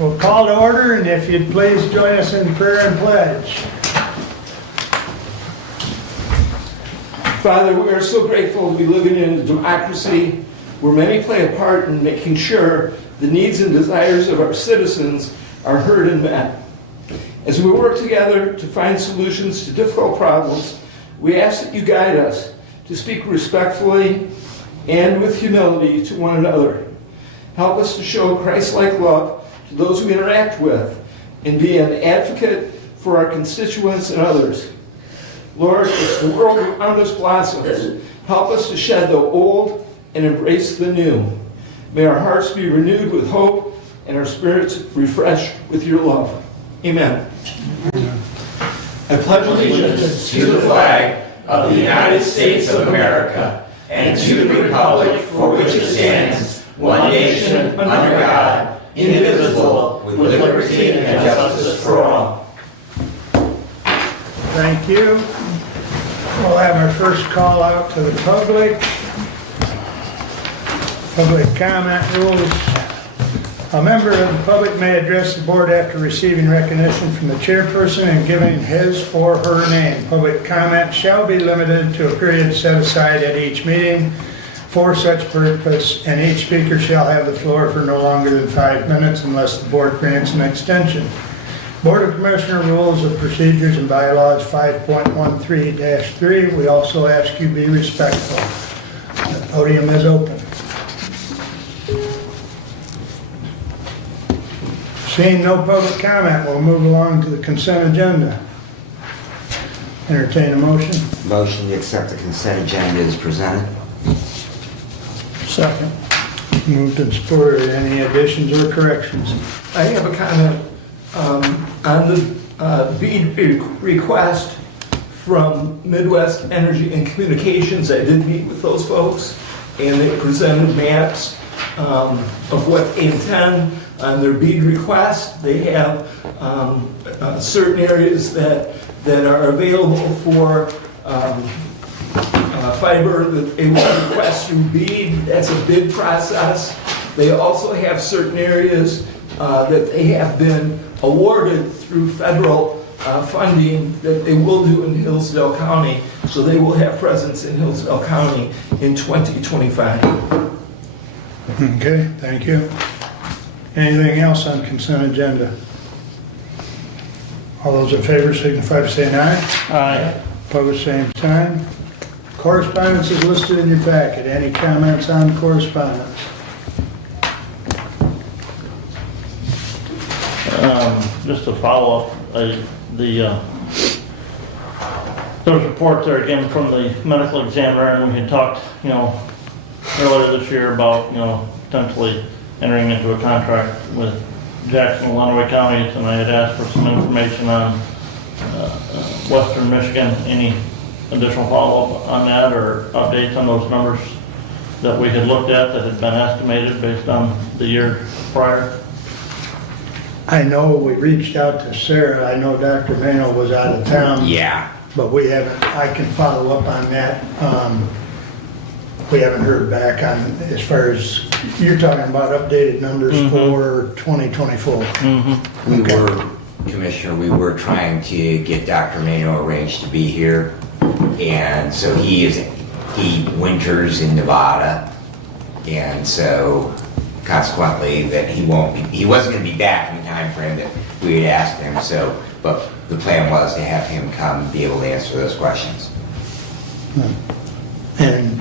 We'll call to order, and if you'd please join us in prayer and pledge. Father, we are so grateful to be living in a democracy where many play a part in making sure the needs and desires of our citizens are heard and met. As we work together to find solutions to difficult problems, we ask that you guide us to speak respectfully and with humility to one another. Help us to show Christ-like love to those we interact with and be an advocate for our constituents and others. Lord, as the world around us blossoms, help us to shed the old and embrace the new. May our hearts be renewed with hope and our spirits refreshed with your love. Amen. I pledge allegiance to the flag of the United States of America and to the republic for which it stands, one nation, under God, indivisible, with liberty and justice for all. Thank you. We'll have our first call out to the public. Public comment rules. A member of the public may address the board after receiving recognition from the chairperson and giving his or her name. Public comment shall be limited to a period set aside at each meeting for such purpose, and each speaker shall have the floor for no longer than 5 minutes unless the board grants an extension. Board of Commissioner Rules of Procedures and Bylaws 5.13-3. We also ask you be respectful. The podium is open. Seeing no public comment, we'll move along to the consent agenda. Entertain a motion. Motion to accept the consent agenda is presented. Second. Moved and supported. Any additions or corrections? I have a comment on the BEAD request from Midwest Energy and Communications. I did meet with those folks, and they presented maps of what they intend on their BEAD request. They have certain areas that are available for fiber that they will request through BEAD. That's a bid process. They also have certain areas that they have been awarded through federal funding that they will do in Hillsdale County. So they will have presence in Hillsdale County in 2025. Okay, thank you. Anything else on consent agenda? All those in favor signify by saying aye. Aye. Opposed, same sign. Correspondence is listed in your packet. Any comments on correspondence? Just to follow up, there was reports there again from the medical examiner, and we had talked, earlier this year about, potentially entering into a contract with Jackson and Lenawee counties, and I had asked for some information on Western Michigan. Any additional follow-up on that or updates on those numbers that we had looked at that had been estimated based on the year prior? I know we reached out to Sarah. I know Dr. Mano was out of town. Yeah. But we haven't, I can follow up on that. We haven't heard back on, as far as, you're talking about updated numbers for 2024. We were, Commissioner, we were trying to get Dr. Mano arranged to be here. And so he winters in Nevada. And so consequently that he wasn't going to be back in the time frame that we had asked him. So, but the plan was to have him come and be able to answer those questions. And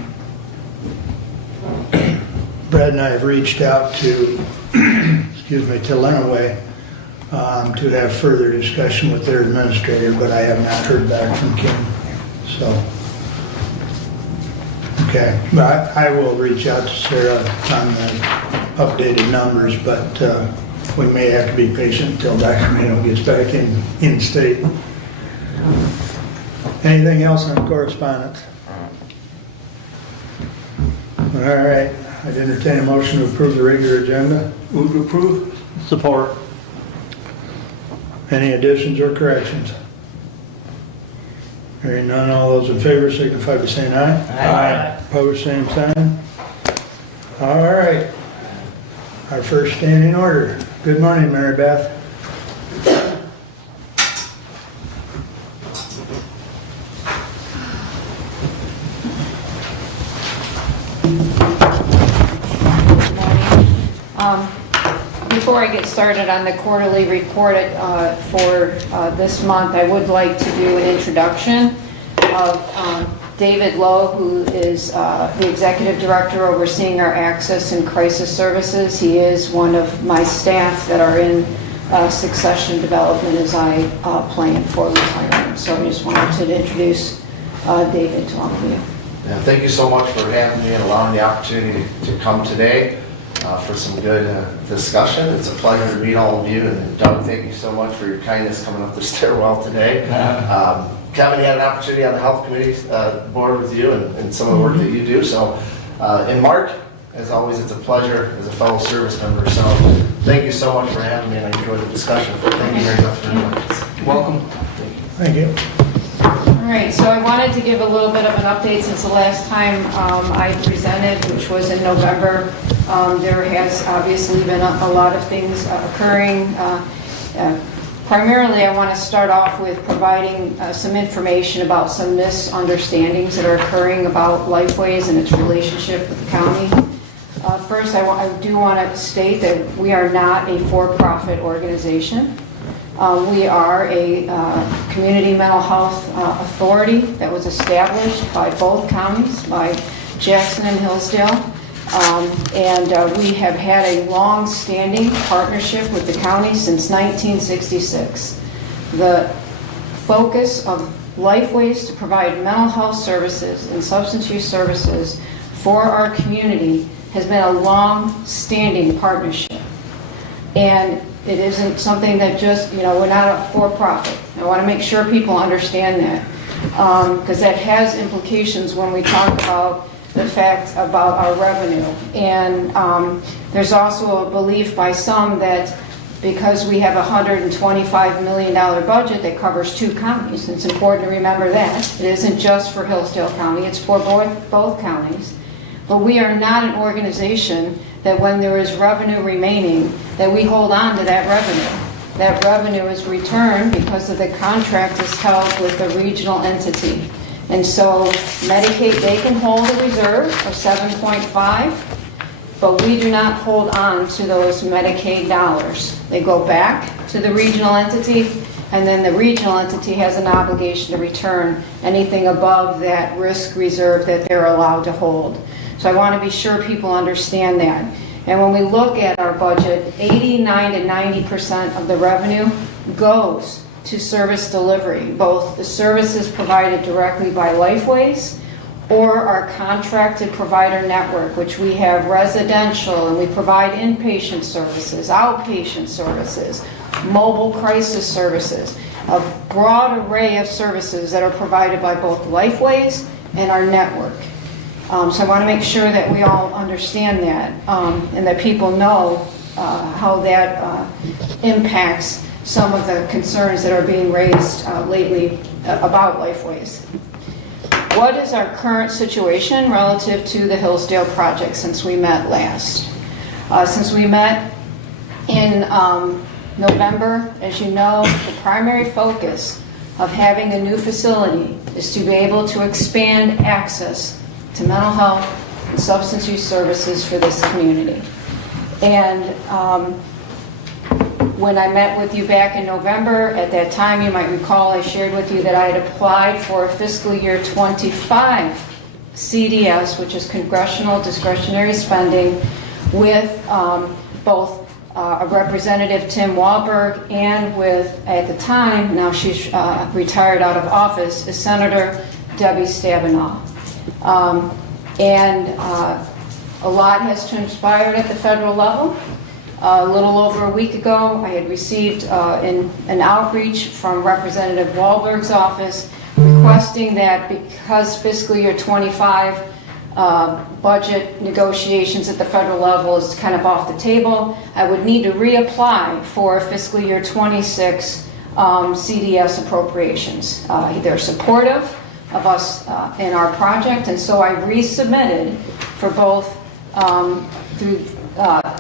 Brad and I have reached out to, to Lenawee to have further discussion with their administrator, but I have not heard back from Kim. So, okay, but I will reach out to Sarah on the updated numbers, but we may have to be patient until Dr. Mano gets back in state. Anything else on correspondence? All right, I'd entertain a motion to approve the regular agenda. Move to approve. Support. Any additions or corrections? Hearing none, all those in favor signify by saying aye. Aye. Opposed, same sign. All right, our first standing order. Good morning, Mary Beth. Before I get started on the quarterly report for this month, I would like to do an introduction of David Lowe, who is the Executive Director overseeing our Access and Crisis Services. He is one of my staff that are in succession development as I plan for retirement. So I just wanted to introduce David to all of you. Yeah, thank you so much for having me and allowing the opportunity to come today for some good discussion. It's a pleasure to meet all of you. And Doug, thank you so much for your kindness coming up the stairwell today. Kevin, you had an opportunity on the Health Committee board with you and some of the work that you do. So, and Mark, as always, it's a pleasure as a fellow service member. So thank you so much for having me, and I enjoyed the discussion. Thank you very much for inviting. Welcome. Thank you. All right, so I wanted to give a little bit of an update since the last time I presented, which was in November. There has obviously been a lot of things occurring. Primarily, I want to start off with providing some information about some misunderstandings that are occurring about Lifeways and its relationship with the county. First, I do want to state that we are not a for-profit organization. We are a community mental health authority that was established by both counties, by Jackson and Hillsdale. We have had a long-standing partnership with the county since 1966. The focus of Lifeways to provide mental health services and substance use services for our community has been a long-standing partnership. And it isn't something that just, we're not a for-profit. I want to make sure people understand that, because that has implications when we talk about the fact about our revenue. And there's also a belief by some that because we have a $125 million budget that covers 2 counties, and it's important to remember that. It isn't just for Hillsdale County, it's for both counties. But we are not an organization that when there is revenue remaining, that we hold on to that revenue. That revenue is returned because of the contract is held with the regional entity. And so Medicaid, they can hold a reserve of 7.5, but we do not hold on to those Medicaid dollars. They go back to the regional entity, and then the regional entity has an obligation to return anything above that risk reserve that they're allowed to hold. So I want to be sure people understand that. And when we look at our budget, 89 to 90% of the revenue goes to service delivery, both the services provided directly by Lifeways or our contracted provider network, which we have residential, and we provide inpatient services, outpatient services, mobile crisis services, a broad array of services that are provided by both Lifeways and our network. So I want to make sure that we all understand that and that people know how that impacts some of the concerns that are being raised lately about Lifeways. What is our current situation relative to the Hillsdale project since we met last? Since we met in November, as you know, the primary focus of having a new facility is to be able to expand access to mental health and substance use services for this community. And when I met with you back in November, at that time, you might recall, I shared with you that I had applied for a fiscal year 25 CDS, which is Congressional Discretionary Spending, with both a Representative Tim Walberg and with, at the time, now she's retired out of office, is Senator Debbie Stabenow. A lot has transpired at the federal level. A little over a week ago, I had received an outreach from Representative Walberg's office requesting that because fiscal year 25 budget negotiations at the federal level is kind of off the table, I would need to reapply for fiscal year 26 CDS appropriations. They're supportive of us in our project, and so I resubmitted for both through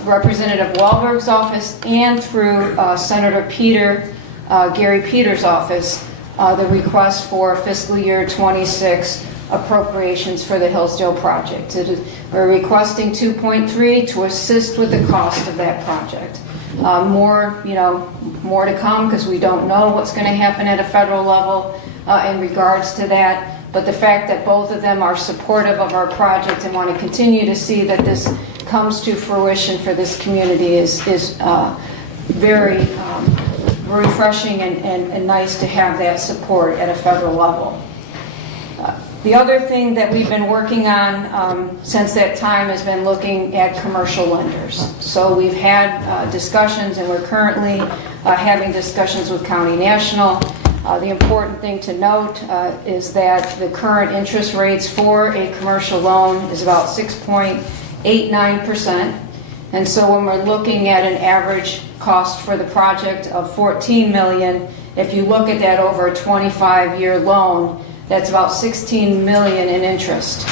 Representative Wahlberg's office and through Senator Gary Peters' office, the request for fiscal year 26 appropriations for the Hillsdale project. We're requesting 2.3 to assist with the cost of that project. More to come because we don't know what's going to happen at a federal level in regards to that. But the fact that both of them are supportive of our project and want to continue to see that this comes to fruition for this community is very refreshing and nice to have that support at a federal level. The other thing that we've been working on since that time has been looking at commercial lenders. So we've had discussions, and we're currently having discussions with County National. The important thing to note is that the current interest rates for a commercial loan is about 6.89%. And so when we're looking at an average cost for the project of $14 million, if you look at that over a 25-year loan, that's about $16 million in interest.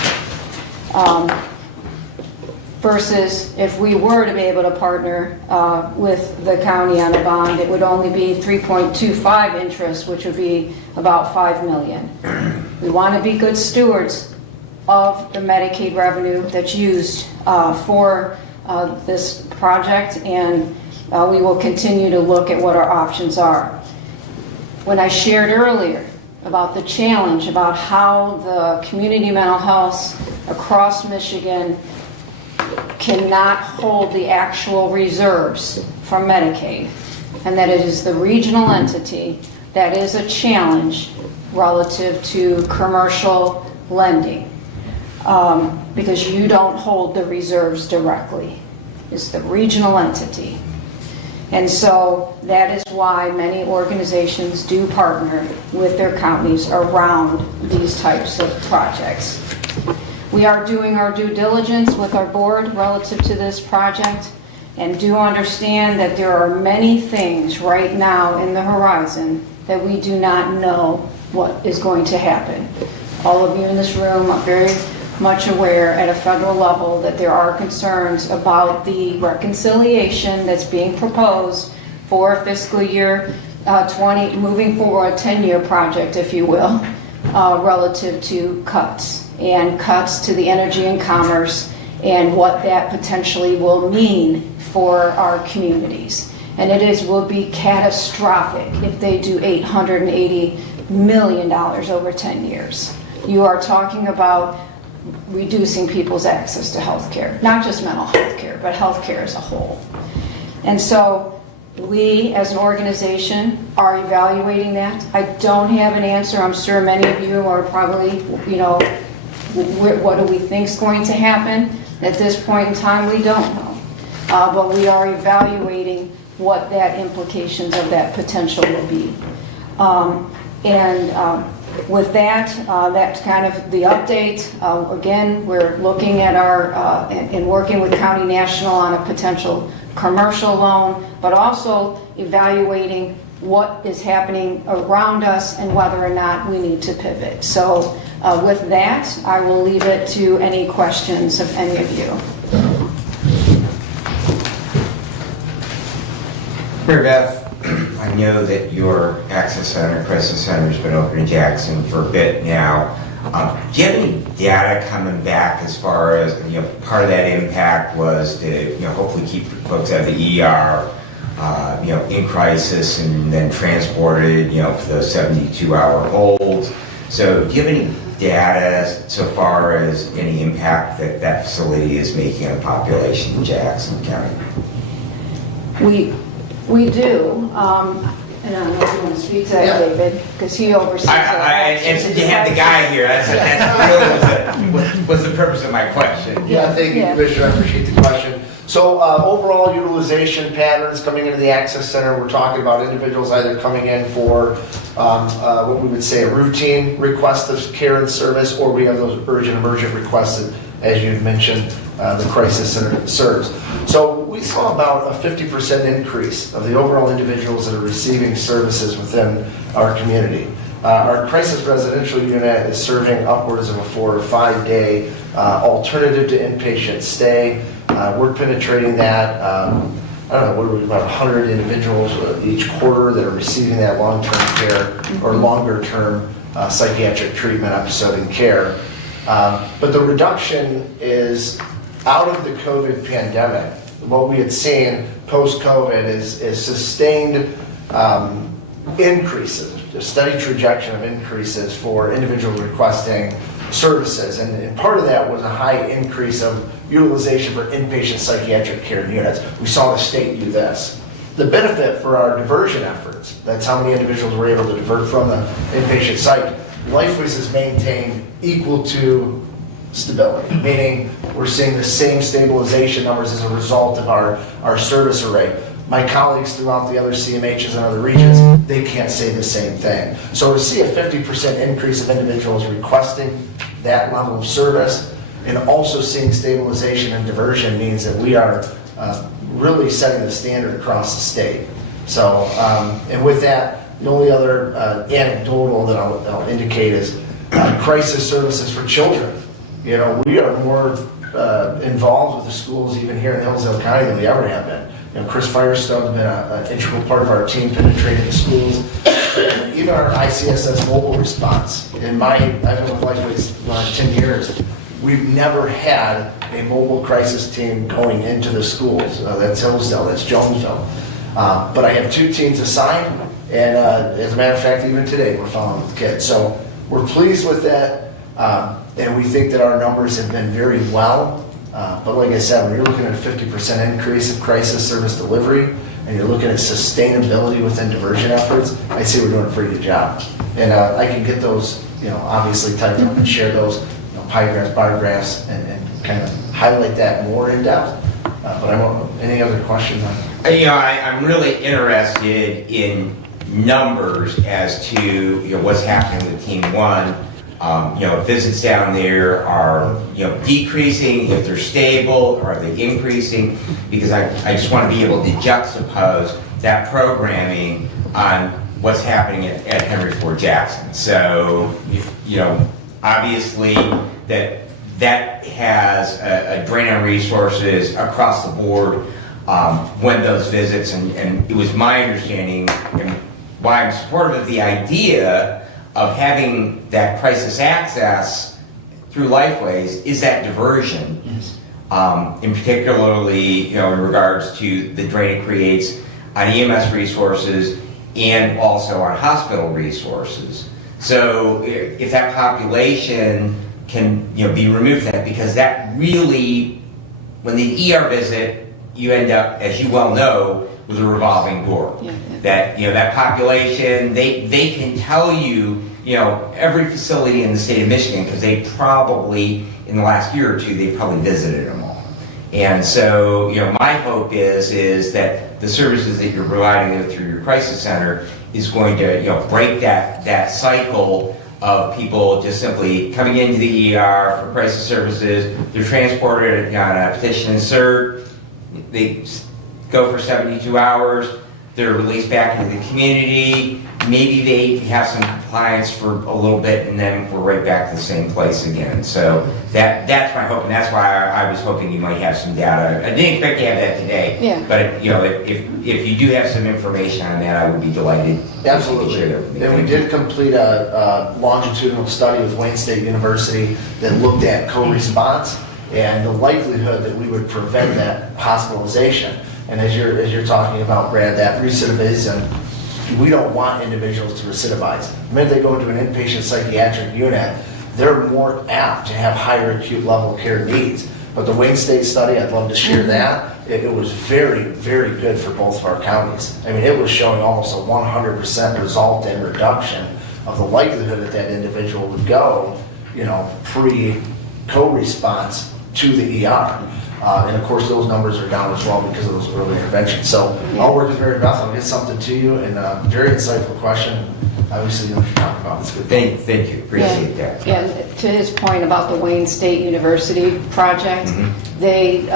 Versus if we were to be able to partner with the county on a bond, it would only be 3.25 interest, which would be about $5 million. We want to be good stewards of the Medicaid revenue that's used for this project, and we will continue to look at what our options are. When I shared earlier about the challenge, about how the community mental health across Michigan cannot hold the actual reserves from Medicaid, and that it is the regional entity that is a challenge relative to commercial lending, because you don't hold the reserves directly. It's the regional entity. And so that is why many organizations do partner with their counties around these types of projects. We are doing our due diligence with our board relative to this project, and do understand that there are many things right now in the horizon that we do not know what is going to happen. All of you in this room are very much aware at a federal level that there are concerns about the reconciliation that's being proposed for fiscal year 20, moving forward, a 10-year project, if you will, relative to cuts to the energy and commerce, and what that potentially will mean for our communities. And will be catastrophic if they do $880 million over 10 years. You are talking about reducing people's access to health care, not just mental health care, but health care as a whole. And so we as an organization are evaluating that. I don't have an answer. I'm sure many of you are probably, what do we think is going to happen? At this point in time, we don't know. But we are evaluating what that implications of that potential will be. With that, that's kind of the update. Again, we're looking at and working with County National on a potential commercial loan, but also evaluating what is happening around us and whether or not we need to pivot. So with that, I will leave it to any questions of any of you. Mary Beth, I know that your Access Center, Crisis Center, has been open in Jackson for a bit now. Do you have any data coming back as far as, part of that impact was to, hopefully keep folks out of the ER, in crisis and then transported, for those 72-hour holds. So do you have any data so far as any impact that that facility is making on the population in Jackson County? We do, and I don't know if you want to speak to that, David, because he oversees that. And since you have the guy here, that's really was the purpose of my question. Yeah, thank you, Commissioner. I appreciate the question. So overall utilization patterns coming into the Access Center, we're talking about individuals either coming in for what we would say a routine request of care and service, or we have those urgent emergent requests that, as you mentioned, the Crisis Center serves. So we saw about a 50% increase of the overall individuals that are receiving services within our community. Our crisis residential unit is serving upwards of a 4 or 5 day alternative to inpatient stay. We're penetrating that. I don't know, what are we, about 100 individuals each quarter that are receiving that long-term care or longer-term psychiatric treatment episode in care. But the reduction is out of the COVID pandemic. What we had seen post-COVID is sustained increases, a steady trajectory of increases for individuals requesting services. And part of that was a high increase of utilization for inpatient psychiatric care units. We saw the state do this. The benefit for our diversion efforts, that's how many individuals were able to divert from the inpatient psych, LifeWays has maintained equal to stability, meaning we're seeing the same stabilization numbers as a result of our service array. My colleagues throughout the other CMHs and other regions, they can't say the same thing. So to see a 50% increase of individuals requesting that level of service and also seeing stabilization and diversion means that we are really setting the standard across the state. So, and with that, the only other anecdotal that I'll indicate is crisis services for children. You know, we are more involved with the schools even here in Hillsdale County than we ever have been. You know, Chris Firestone's been an integral part of our team penetrating the schools. And even our ICSS mobile response. I've been with LifeWays 10 years. We've never had a mobile crisis team going into the schools. That's Hillsdale, that's Jonesville. But I have 2 teams assigned, and as a matter of fact, even today, we're following with kids. So we're pleased with that, and we think that our numbers have been very well. But like I said, when you're looking at a 50% increase of crisis service delivery, and you're looking at sustainability within diversion efforts, I'd say we're doing a pretty good job. And I can get those, you know, obviously typed up and share those, you know, pie graphs, bar graphs, and kind of highlight that more in depth. But I won't, any other questions on You know, I'm really interested in numbers as to, you know, what's happening with Team 1. You know, if visits down there are, you know, decreasing, if they're stable, are they increasing? Because I just want to be able to juxtapose that programming on what's happening at Henry Ford Jackson. So, you know, obviously that has a drain on resources across the board when those visits, and it was my understanding, and why I'm supportive of the idea of having that crisis access through LifeWays is that diversion. Yes. In particularly, you know, in regards to the drain it creates on EMS resources and also on hospital resources. So if that population can, you know, be removed from that, because that really, when the ER visit, you end up, as you well know, with a revolving door. Yeah. That, you know, that population, they can tell you, you know, every facility in the state of Michigan, because they probably, in the last year or two, they probably visited them all. And so, you know, my hope is that the services that you're providing through your crisis center is going to, you know, break that cycle of people just simply coming into the ER for crisis services. They're transported on a petition insert. They go for 72 hours. They're released back into the community. Maybe they have some compliance for a little bit, and then we're right back to the same place again. So that's my hope, and that's why I was hoping you might have some data. I didn't expect to have that today. Yeah. But, you know, if you do have some information on that, I would be delighted. Absolutely. To share that with me. And we did complete a longitudinal study with Wayne State University that looked at co-response and the likelihood that we would prevent that hospitalization. And as you're talking about, Brad, that recidivism, we don't want individuals to recidivize. The minute they go into an inpatient psychiatric unit, they're more apt to have higher acute level care needs. But the Wayne State study, I'd love to share that. It was very, very good for both of our counties. I mean, it was showing almost a 100% result in reduction of the likelihood that that individual would go, you know, pre-co-response to the ER. And of course, those numbers are down as well because of those early interventions. So I'll work with Mary Beth. I'll get something to you, and very insightful question. Obviously, you know what you're talking about. It's good. Thank you. Appreciate that. Yeah, to his point about the Wayne State University project, they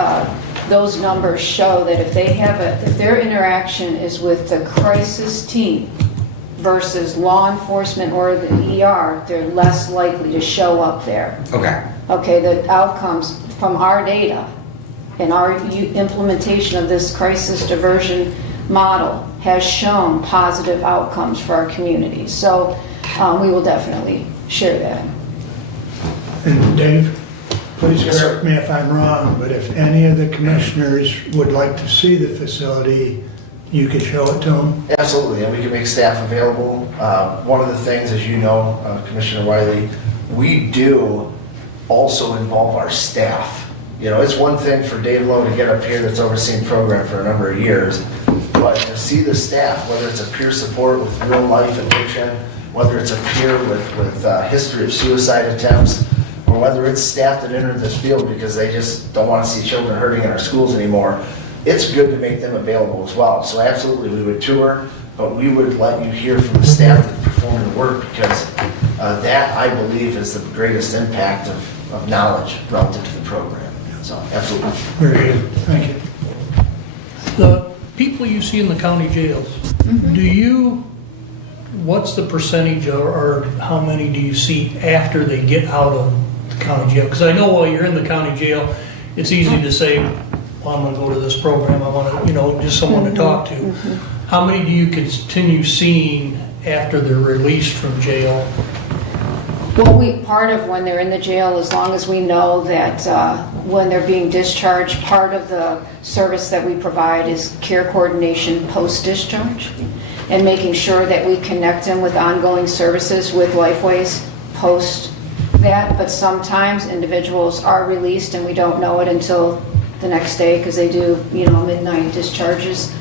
those numbers show that if they have if their interaction is with the crisis team versus law enforcement or the ER, they're less likely to show up there. Okay. Okay, the outcomes from our data and our implementation of this crisis diversion model has shown positive outcomes for our communities. So we will definitely share that. And Dave, please Yes, sir. correct me if I'm wrong, but if any of the commissioners would like to see the facility, you could show it to them? Absolutely, and we can make staff available. One of the things, as you know, Commissioner Wiley, we do also involve our staff. You know, it's one thing for Dave Lowe to get up here that's overseen program for a number of years, but to see the staff, whether it's a peer support with real life addiction, whether it's a peer with history of suicide attempts, or whether it's staff that entered this field because they just don't want to see children hurting in our schools anymore, it's good to make them available as well. So absolutely, we would tour, but we would let you hear from the staff that perform the work, because that, I believe, is the greatest impact of knowledge relative to the program. So absolutely. Very good, thank you. The people you see in the county jails, what's the percentage or how many do you see after they get out of the county jail? Because I know while you're in the county jail, it's easy to say, well, I'm gonna go to this program, I wanna, just someone to talk to. How many do you continue seeing after they're released from jail? Well, part of when they're in the jail, as long as we know that when they're being discharged, part of the service that we provide is care coordination post-discharge, and making sure that we connect them with ongoing services with Lifeways post that. But sometimes individuals are released and we don't know it until the next day, because they do, midnight discharges.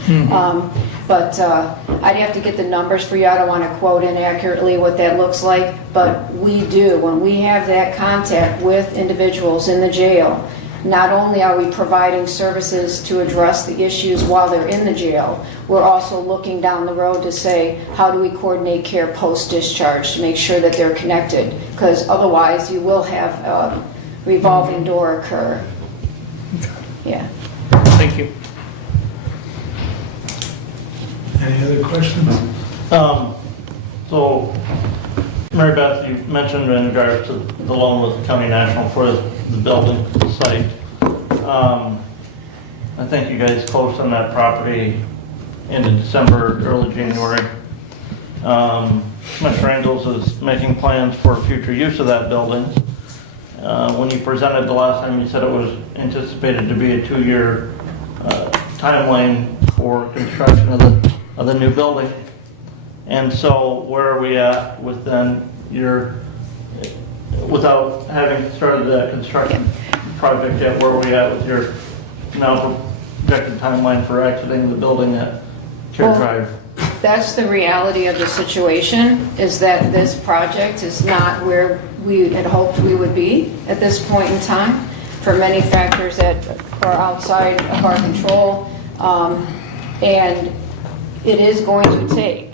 But I'd have to get the numbers for you. I don't want to quote inaccurately what that looks like, but we do. When we have that contact with individuals in the jail, not only are we providing services to address the issues while they're in the jail, we're also looking down the road to say, how do we coordinate care post-discharge to make sure that they're connected? Because otherwise you will have a revolving door occur. Yeah. Thank you. Any other questions? So, Mary Beth, you mentioned in regards to the loan with County National for the building site. I think you guys closed on that property in December, early January. Commissioner Angels is making plans for future use of that building. When you presented the last time, you said it was anticipated to be a 2-year timeline for construction of the new building. And so where are we at with then without having started that construction project yet, where are we at with your now projected timeline for exiting the building at Care Drive? That's the reality of the situation, is that this project is not where we had hoped we would be at this point in time, for many factors that are outside of our control, and it is going to take.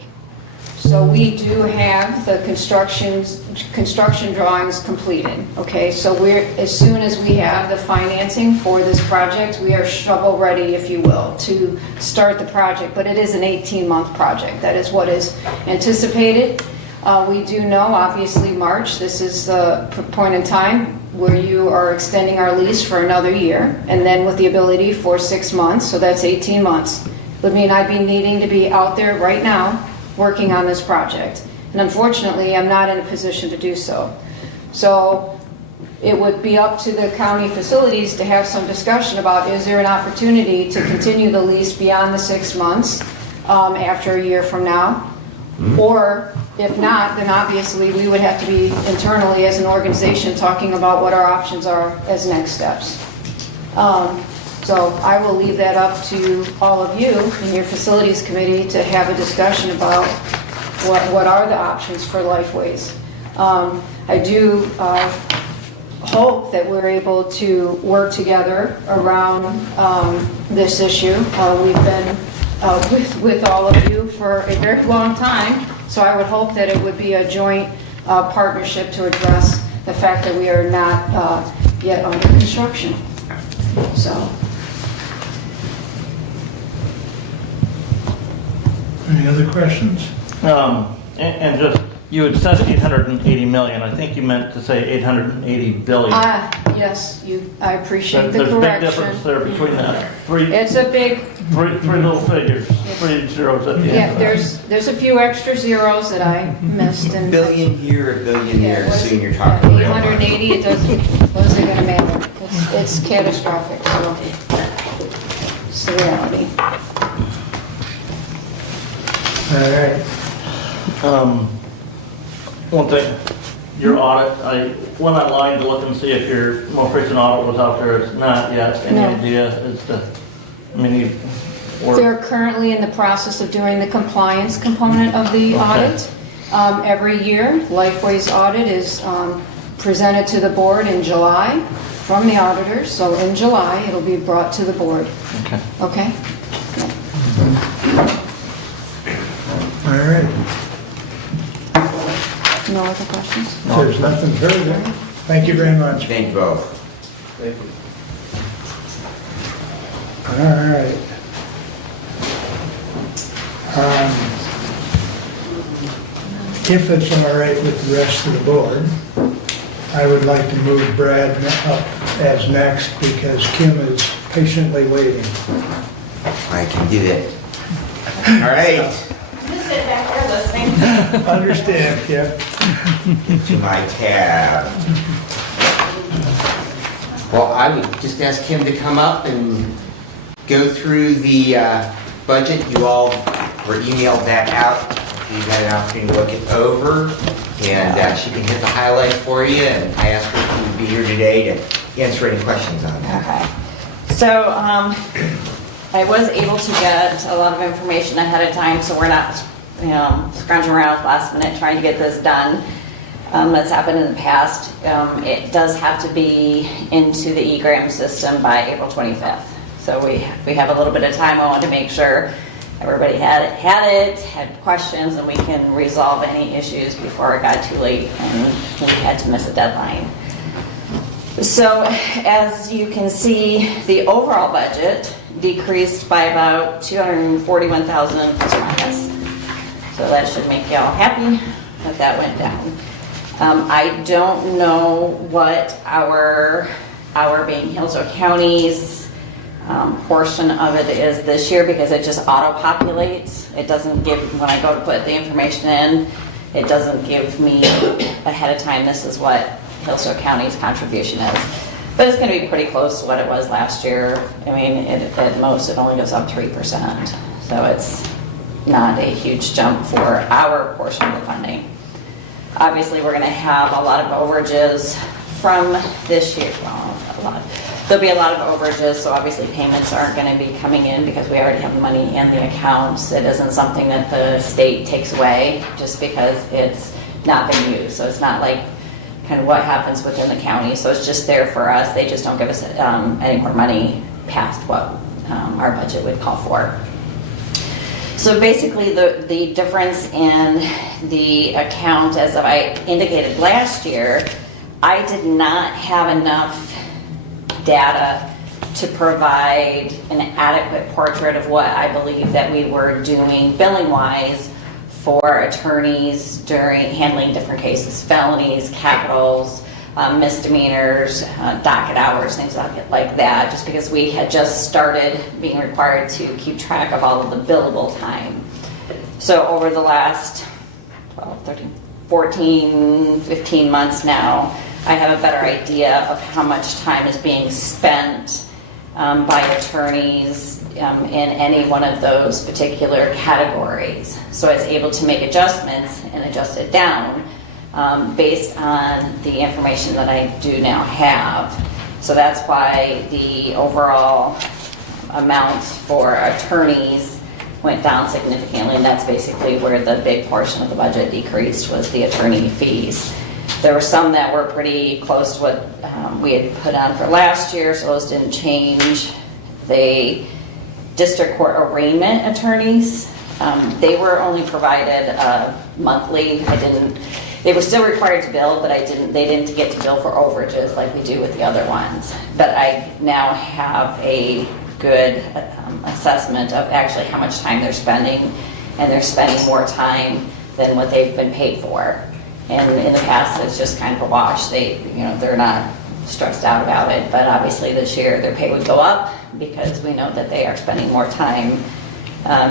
So we do have the construction drawings completed, okay? So as soon as we have the financing for this project, we are shovel ready, if you will, to start the project. But it is an 18-month project. That is what is anticipated. We do know, obviously, March, this is the point in time where you are extending our lease for another year, and then with the ability for 6 months, so that's 18 months. Would mean I'd be needing to be out there right now working on this project. And unfortunately, I'm not in a position to do so. So it would be up to the county facilities to have some discussion about, is there an opportunity to continue the lease beyond the 6 months after a year from now? Or if not, then obviously we would have to be internally as an organization talking about what our options are as next steps. So I will leave that up to all of you in your facilities committee to have a discussion about what are the options for Lifeways. I do hope that we're able to work together around this issue. We've been with all of you for a very long time, so I would hope that it would be a joint partnership to address the fact that we are not yet under construction. So. Any other questions? And just you had said 880 million. I think you meant to say 880 billion. Yes, I appreciate the There's a big correction. difference there between that. Three It's a big, little figures, 3 zeros at the yeah, end. there's a few extra zeros that I missed A and. billion here, a billion Yeah, there, what is soon it? you're talking real money. 880, it doesn't, what is it gonna matter? It's catastrophic, so it's the reality. All right. One thing, your audit, I went online to look and see if your most recent audit was out there. It's not yet. Any No. idea as to, I mean, or They're currently in the process of doing the compliance component of the Okay. audit. Every year, Lifeway's audit is presented to the board in July from the auditors. So in July, it'll be brought to the board, okay. okay? All right. No other questions? If there's nothing further, thank you very much. Thank you both. All right. If it's all right with the rest of the board, I would like to move Brad up as next because Kim is patiently waiting. I can do that. All right, Just sit back there listening. Understand, Kim? to my tab. Well, I would just ask him to come up and go through the budget. You all were emailed that out. You've had an opportunity to look it over, and she can hit the highlight for you. And I asked her if she would be here today to answer any questions on that. Okay. So, I was able to get a lot of information ahead of time, so we're not, scrounging around last minute trying to get this done. That's happened in the past. It does have to be into the eGram system by April 25th. So we have a little bit of time. I wanted to make sure everybody had questions, and we can resolve any issues before it got too late and we had to miss a deadline. So as you can see, the overall budget decreased by about 241,000 plus or minus. So that should make y'all happy that that went down. I don't know what our being Hillsdale County's portion of it is this year because it just auto-populates. It doesn't give, when I go to put the information in, it doesn't give me ahead of time, this is what Hillsdale County's contribution is. But it's going to be pretty close to what it was last year. I mean, at most, it only goes up 3%. So it's not a huge jump for our portion of the funding. Obviously, we're going to have a lot of overages from this year. Well, a lot. There'll be a lot of overages, so obviously payments aren't going to be coming in because we already have the money in the accounts. It isn't something that the state takes away just because it's not been used. So it's not like kind of what happens within the county. So it's just there for us. They just don't give us any more money past what our budget would call for. So basically the difference in the account, as I indicated last year, I did not have enough data to provide an adequate portrait of what I believe that we were doing billing wise for attorneys during handling different cases, felonies, capitals, misdemeanors, docket hours, things like that, just because we had just started being required to keep track of all of the billable time. So over the last 12, 13, 14, 15 months now, I have a better idea of how much time is being spent by attorneys in any one of those particular categories. So I was able to make adjustments and adjust it down based on the information that I do now have. So that's why the overall amounts for attorneys went down significantly, and that's basically where the big portion of the budget decreased, was the attorney fees. There were some that were pretty close to what we had put on for last year, so those didn't change. The district court arraignment attorneys, they were only provided monthly. They were still required to bill, but they didn't get to bill for overages like we do with the other ones. But I now have a good assessment of actually how much time they're spending, and they're spending more time than what they've been paid for. And in the past, it's just kind of a wash. They're not stressed out about it, but obviously this year their pay would go up because we know that they are spending more time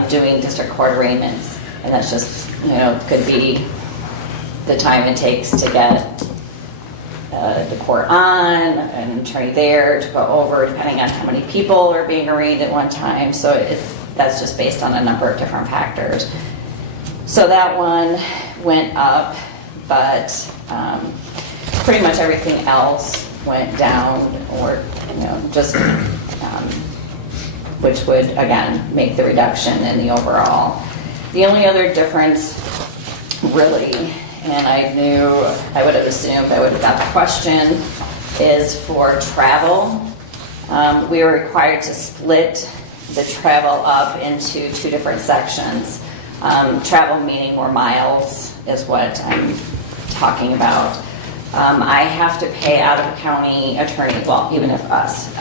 doing district court arraignments. And that's just, could be the time it takes to get the court on, an attorney there to go over, depending on how many people are being arraigned at one time. So that's just based on a number of different factors. So that one went up, but pretty much everything else went down, or just which would again make the reduction in the overall. The only other difference, really, and I would have assumed I would have got the question, is for travel. We were required to split the travel up into two different sections. Travel meaning more miles is what I'm talking about. I have to pay out of county attorney, well, even if us.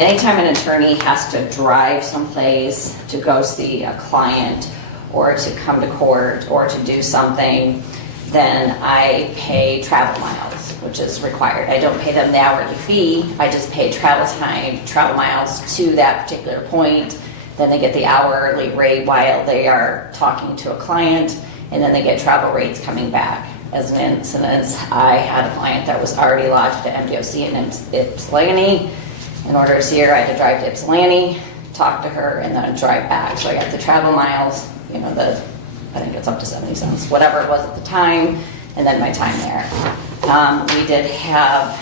Anytime an attorney has to drive someplace to go see a client or to come to court or to do something, then I pay travel miles, which is required. I don't pay them the hourly fee. I just pay travel time, travel miles to that particular point. Then they get the hourly rate while they are talking to a client, and then they get travel rates coming back. As an incident, I had a client that was already lodged at MDOC in Ypsilanti. In order to see her, I had to drive to Ypsilanti, talk to her, and then drive back. So I got the travel miles, I think it's up to 70 cents, whatever it was at the time, and then my time there. We did have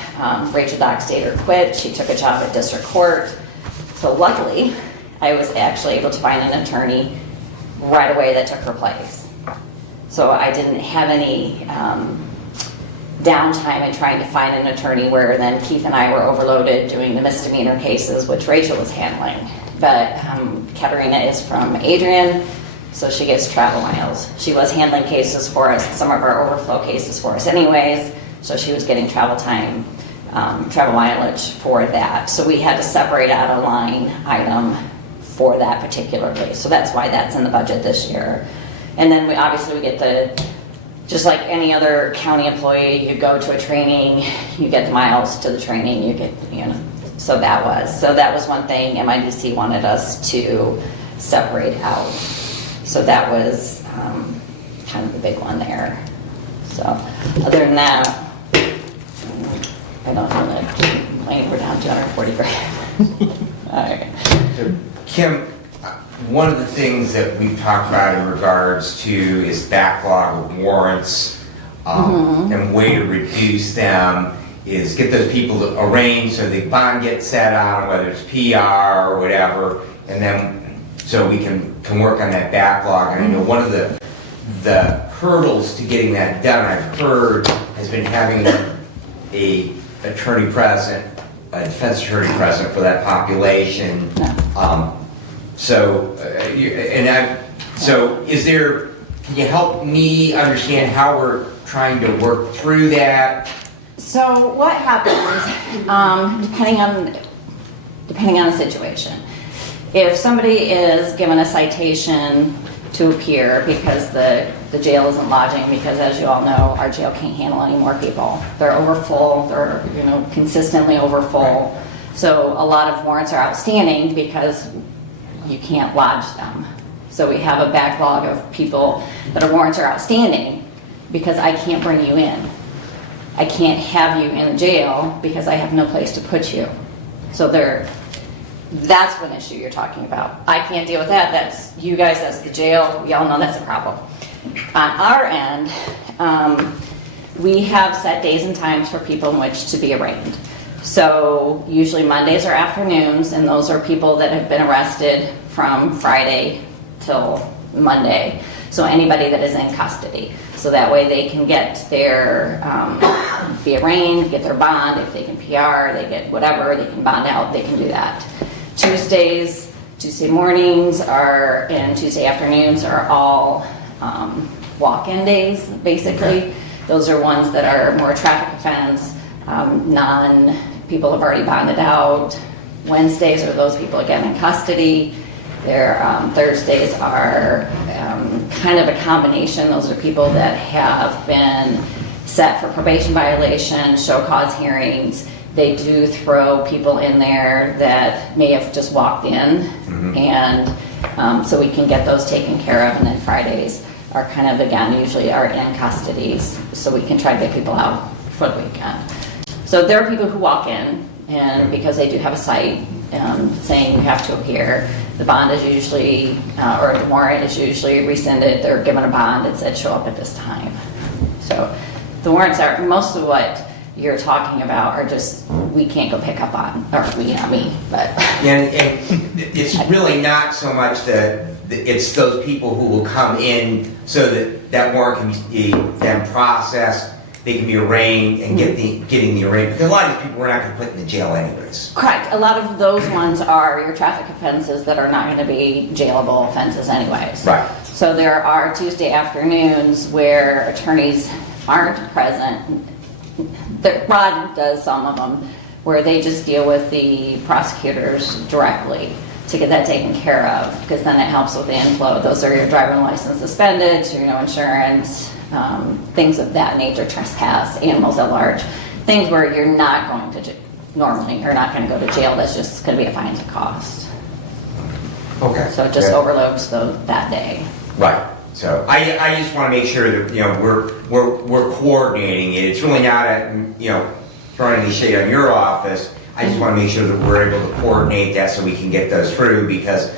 Rachel Dockstader quit. She took a job at district court. So luckily, I was actually able to find an attorney right away that took her place. So I didn't have any downtime in trying to find an attorney, where then Keith and I were overloaded doing the misdemeanor cases, which Rachel was handling. But Katerina is from Adrian, so she gets travel miles. She was handling cases for us, some of our overflow cases for us anyways, so she was getting travel time, travel mileage for that. So we had to separate out a line item for that particular case. So that's why that's in the budget this year. And then we get just like any other county employee, you go to a training, you get the miles to the training, so that was one thing MIDC wanted us to separate out. So that was kind of the big one there. So other than that, I don't know that we're down 240 grand. All right. Kim, one of the things that we've talked about in regards to is backlog of warrants, and way to reduce them is get those people to arrange so the bond gets set on, whether it's PR or whatever, and then so we can work on that backlog. And I know one of the hurdles to getting that done, I've heard, has been having a attorney present, a defense attorney present for that population. So can you help me understand how we're trying to work through that? So what happens, depending on the situation, if somebody is given a citation to appear because the jail isn't lodging, because as you all know, our jail can't handle any more people. They're overfull, they're consistently overfull. Right. So a lot of warrants are outstanding because you can't lodge them. So we have a backlog of people that our warrants are outstanding because I can't bring you in. I can't have you in the jail because I have no place to put you. So that's one issue you're talking about. I can't deal with that. That's you guys, that's the jail. We all know that's a problem. On our end, we have set days and times for people in which to be arraigned. So usually Mondays or afternoons, and those are people that have been arrested from Friday till Monday. So anybody that is in custody. So that way they can get their, be arraigned, get their bond. If they can PR, they get whatever, they can bond out, they can do that. Tuesday mornings and Tuesday afternoons are all walk-in days, basically. Those are ones that are more traffic offense, people have already bonded out. Wednesdays are those people again in custody. Thursdays are kind of a combination. Those are people that have been set for probation violation, show cause hearings. They do throw people in there that may have just walked in, and so we can get those taken care of. And then Fridays are kind of, again, usually are in custody, so we can try to get people out for the weekend. So there are people who walk in, and because they do have a site saying you have to appear, the bond is usually, or the warrant is usually rescinded. They're given a bond that said show up at this time. So the warrants are, most of what you're talking about are just, we can't go pick up on, or we, not me, but. And it's really not so much that, it's those people who will come in so that that warrant can be then processed, they can be arraigned and getting the arraignment. Because a lot of these people we're not going to put in the jail anyways. Correct. A lot of those ones are your traffic offenses that are not going to be jailable offenses anyways. Right. So there are Tuesday afternoons where attorneys aren't present. Rod does some of them, where they just deal with the prosecutors directly to get that taken care of, because then it helps with the inflow. Those are your driving license suspended, so no insurance, things of that nature, trespass, animals at large, things where you're not going to, normally, you're not going to go to jail. That's just going to be a fines and cost. Okay. So it just overloads that day. Right. So I just want to make sure that, you know, we're coordinating it. It's really not throwing any shade on your office. I just want to make sure that we're able to coordinate that so we can get those through, because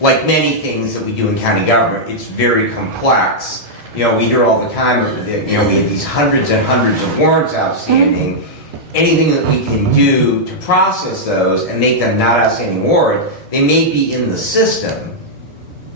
like many things that we do in county government, it's very complex. You know, we hear all the time that, you know, we have these hundreds and hundreds of warrants outstanding. Anything that we can do to process those and make them not outstanding warrant, they may be in the system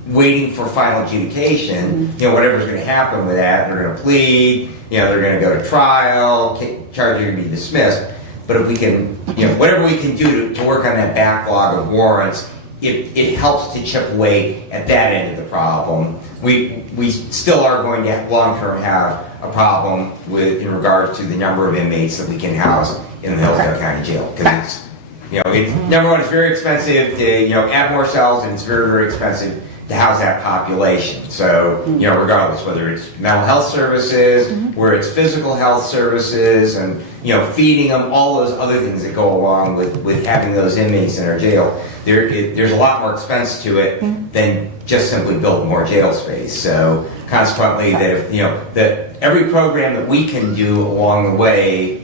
waiting for final adjudication. You know, whatever's going to happen with that, they're going to plead, you know, they're going to go to trial, charges are going to be dismissed. But if we can, you know, whatever we can do to work on that backlog of warrants, it helps to chip away at that end of the problem. We still are going to long-term have a problem with in regards to the number of inmates that we can house in the Hillsdale County Jail. Because it's, you know, number one, it's very expensive to, you know, add more cells, and it's very, very expensive to house that population. So, you know, regardless, whether it's mental health services, where it's physical health services, and, you know, feeding them, all those other things that go along with having those inmates in our jail, there's a lot more expense to it than just simply building more jail space. So, consequently, that if, you know, that every program that we can do along the way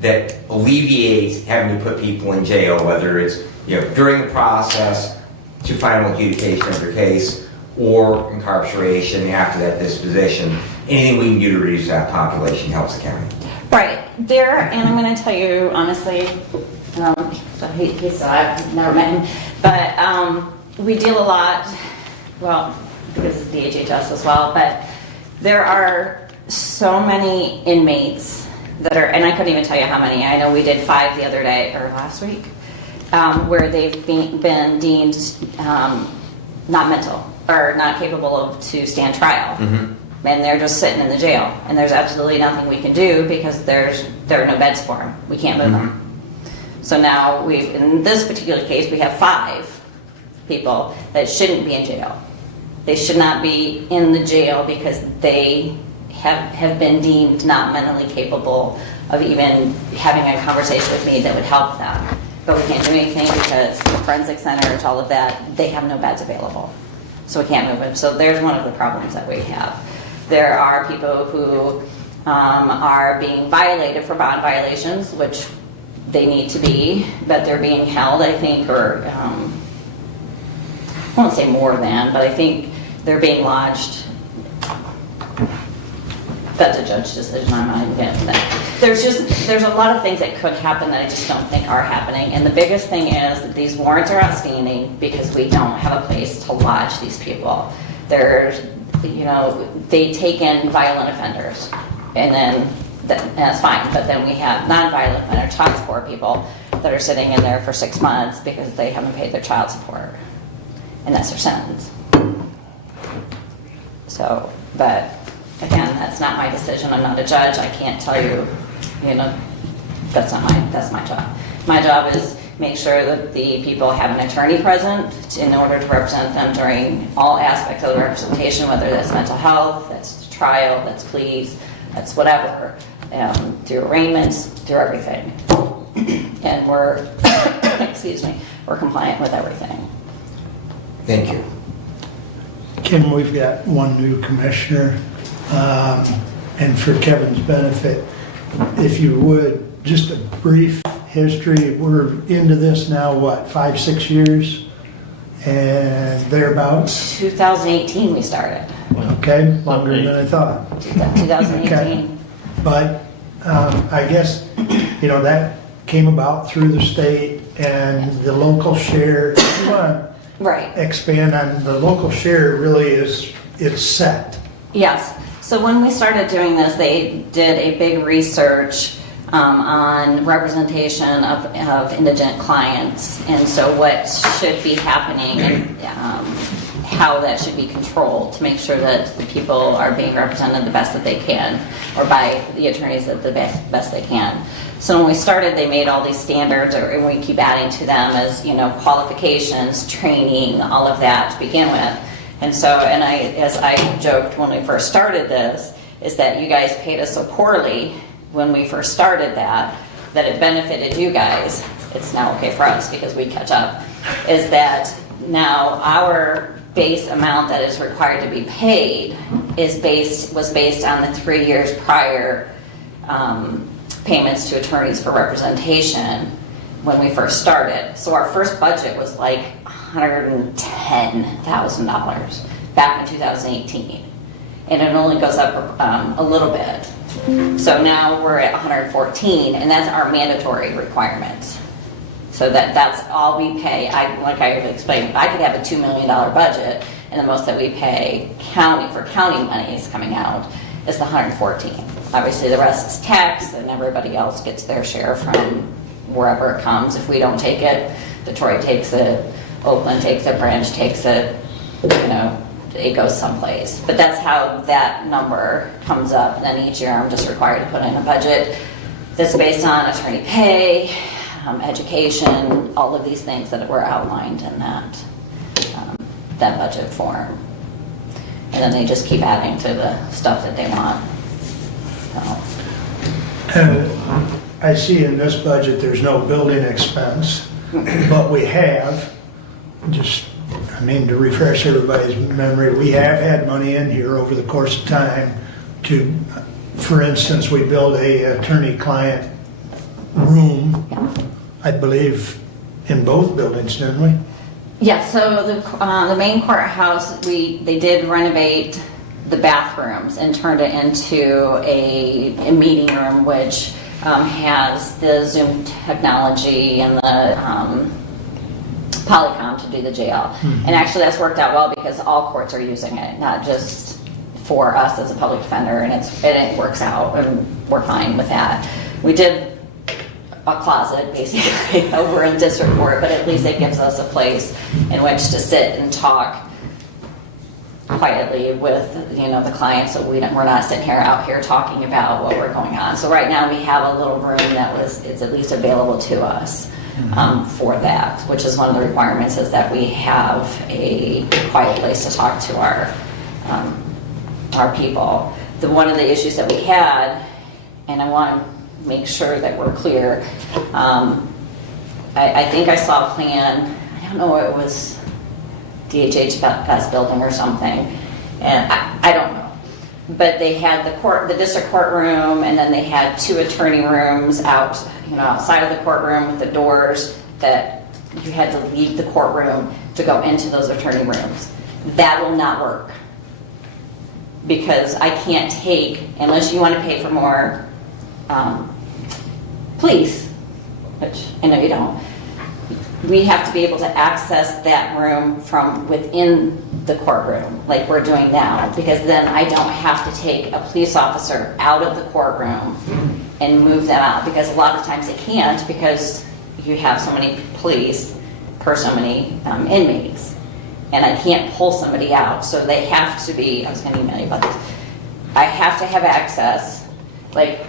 that alleviates having to put people in jail, whether it's, you know, during the process to final adjudication of their case, or incarceration after that disposition, anything we can do to reduce that population helps the county. Right. There, and I'm going to tell you honestly, I've never met him, but we deal a lot, well, because it's DHHS as well, but there are so many inmates that are, and I couldn't even tell you how many. I know we did 5 the other day, or last week, where they've been deemed not mental, or not capable to stand trial. And they're just sitting in the jail, and there's absolutely nothing we can do because there are no beds for them. We can't move them. So now in this particular case, we have 5 people that shouldn't be in jail. They should not be in the jail because they have been deemed not mentally capable of even having a conversation with me that would help them. But we can't do anything because the forensic centers, all of that, they have no beds available. So we can't move them. So there's one of the problems that we have. There are people who are being violated for bond violations, which they need to be, but they're being held, I think, or I won't say more than, but I think they're being lodged. That's a judge's decision. I'm not even getting that. There's a lot of things that could happen that I just don't think are happening. And the biggest thing is that these warrants are outstanding because we don't have a place to lodge these people. There's, you know, they take in violent offenders, and then that's fine. But then we have non-violent offender child support people that are sitting in there for 6 months because they haven't paid their child support, and that's their sentence. So, but again, that's not my decision. I'm not a judge. I can't tell you, you know, that's my job. My job is make sure that the people have an attorney present in order to represent them during all aspects of the representation, whether that's mental health, that's trial, that's pleas, that's whatever, through arraignments, through everything. And we're, excuse me, we're compliant with everything. Thank you. Kim, we've got one new commissioner, and for Kevin's benefit, if you would, just a brief history. We're into this now, what, 5-6 years? And thereabouts? 2018 we started. Okay, longer than I thought. 2018. Okay. But I guess, that came about through the state and the local share. If you want to Right. expand on the local share, really it's set. Yes. So when we started doing this, they did a big research on representation of indigent clients, and so what should be happening and how that should be controlled to make sure that the people are being represented the best that they can, or by the attorneys that the best they can. So when we started, they made all these standards, and we keep adding to them as qualifications, training, all of that to begin with. And so, as I joked when we first started this, is that you guys paid us so poorly when we first started that it benefited you guys. It's now okay for us because we catch up. Is that now our base amount that is required to be paid was based on the 3 years prior payments to attorneys for representation when we first started. So our first budget was like $110,000 back in 2018, and it only goes up a little bit. So now we're at 114, and that's our mandatory requirements. So that's all we pay. Like I explained, I could have a $2 million budget, and the most that we pay for county monies coming out is the 114. Obviously, the rest is tax, and everybody else gets their share from wherever it comes. If we don't take it, Detroit takes it, Oakland takes it, Branch takes it, it goes someplace. But that's how that number comes up. Then each year I'm just required to put in a budget that's based on attorney pay, education, all of these things that were outlined in that budget form. And then they just keep adding to the stuff that they want. And I see in this budget, there's no building expense, but we have, to refresh everybody's memory, we have had money in here over the course of time to, for instance, we built a attorney-client room, I believe, in both buildings, didn't we? Yeah, so the main courthouse, they did renovate the bathrooms and turned it into a meeting room, which has the Zoom technology and the Polycom to do the jail. And actually that's worked out well because all courts are using it, not just for us as a public defender, and it works out, and we're fine with that. We did a closet basically over in district court, but at least it gives us a place in which to sit and talk quietly with the clients, so we're not sitting out here talking about what we're going on. So right now we have a little room it's at least available to us for that, which is one of the requirements, is that we have a quiet place to talk to our people. One of the issues that we had, and I want to make sure that we're clear, I think I saw a plan, I don't know, it was DHHS building or something, and I don't know. But they had the district courtroom, and then they had 2 attorney rooms outside of the courtroom with the doors that you had to leave the courtroom to go into those attorney rooms. That will not work, because I can't take, unless you want to pay for more police, which I know you don't. We have to be able to access that room from within the courtroom, like we're doing now, because then I don't have to take a police officer out of the courtroom and move them out, because a lot of times they can't, because you have so many police per so many inmates, and I can't pull somebody out. So they have to be, I was going to email you about this, I have to have access, like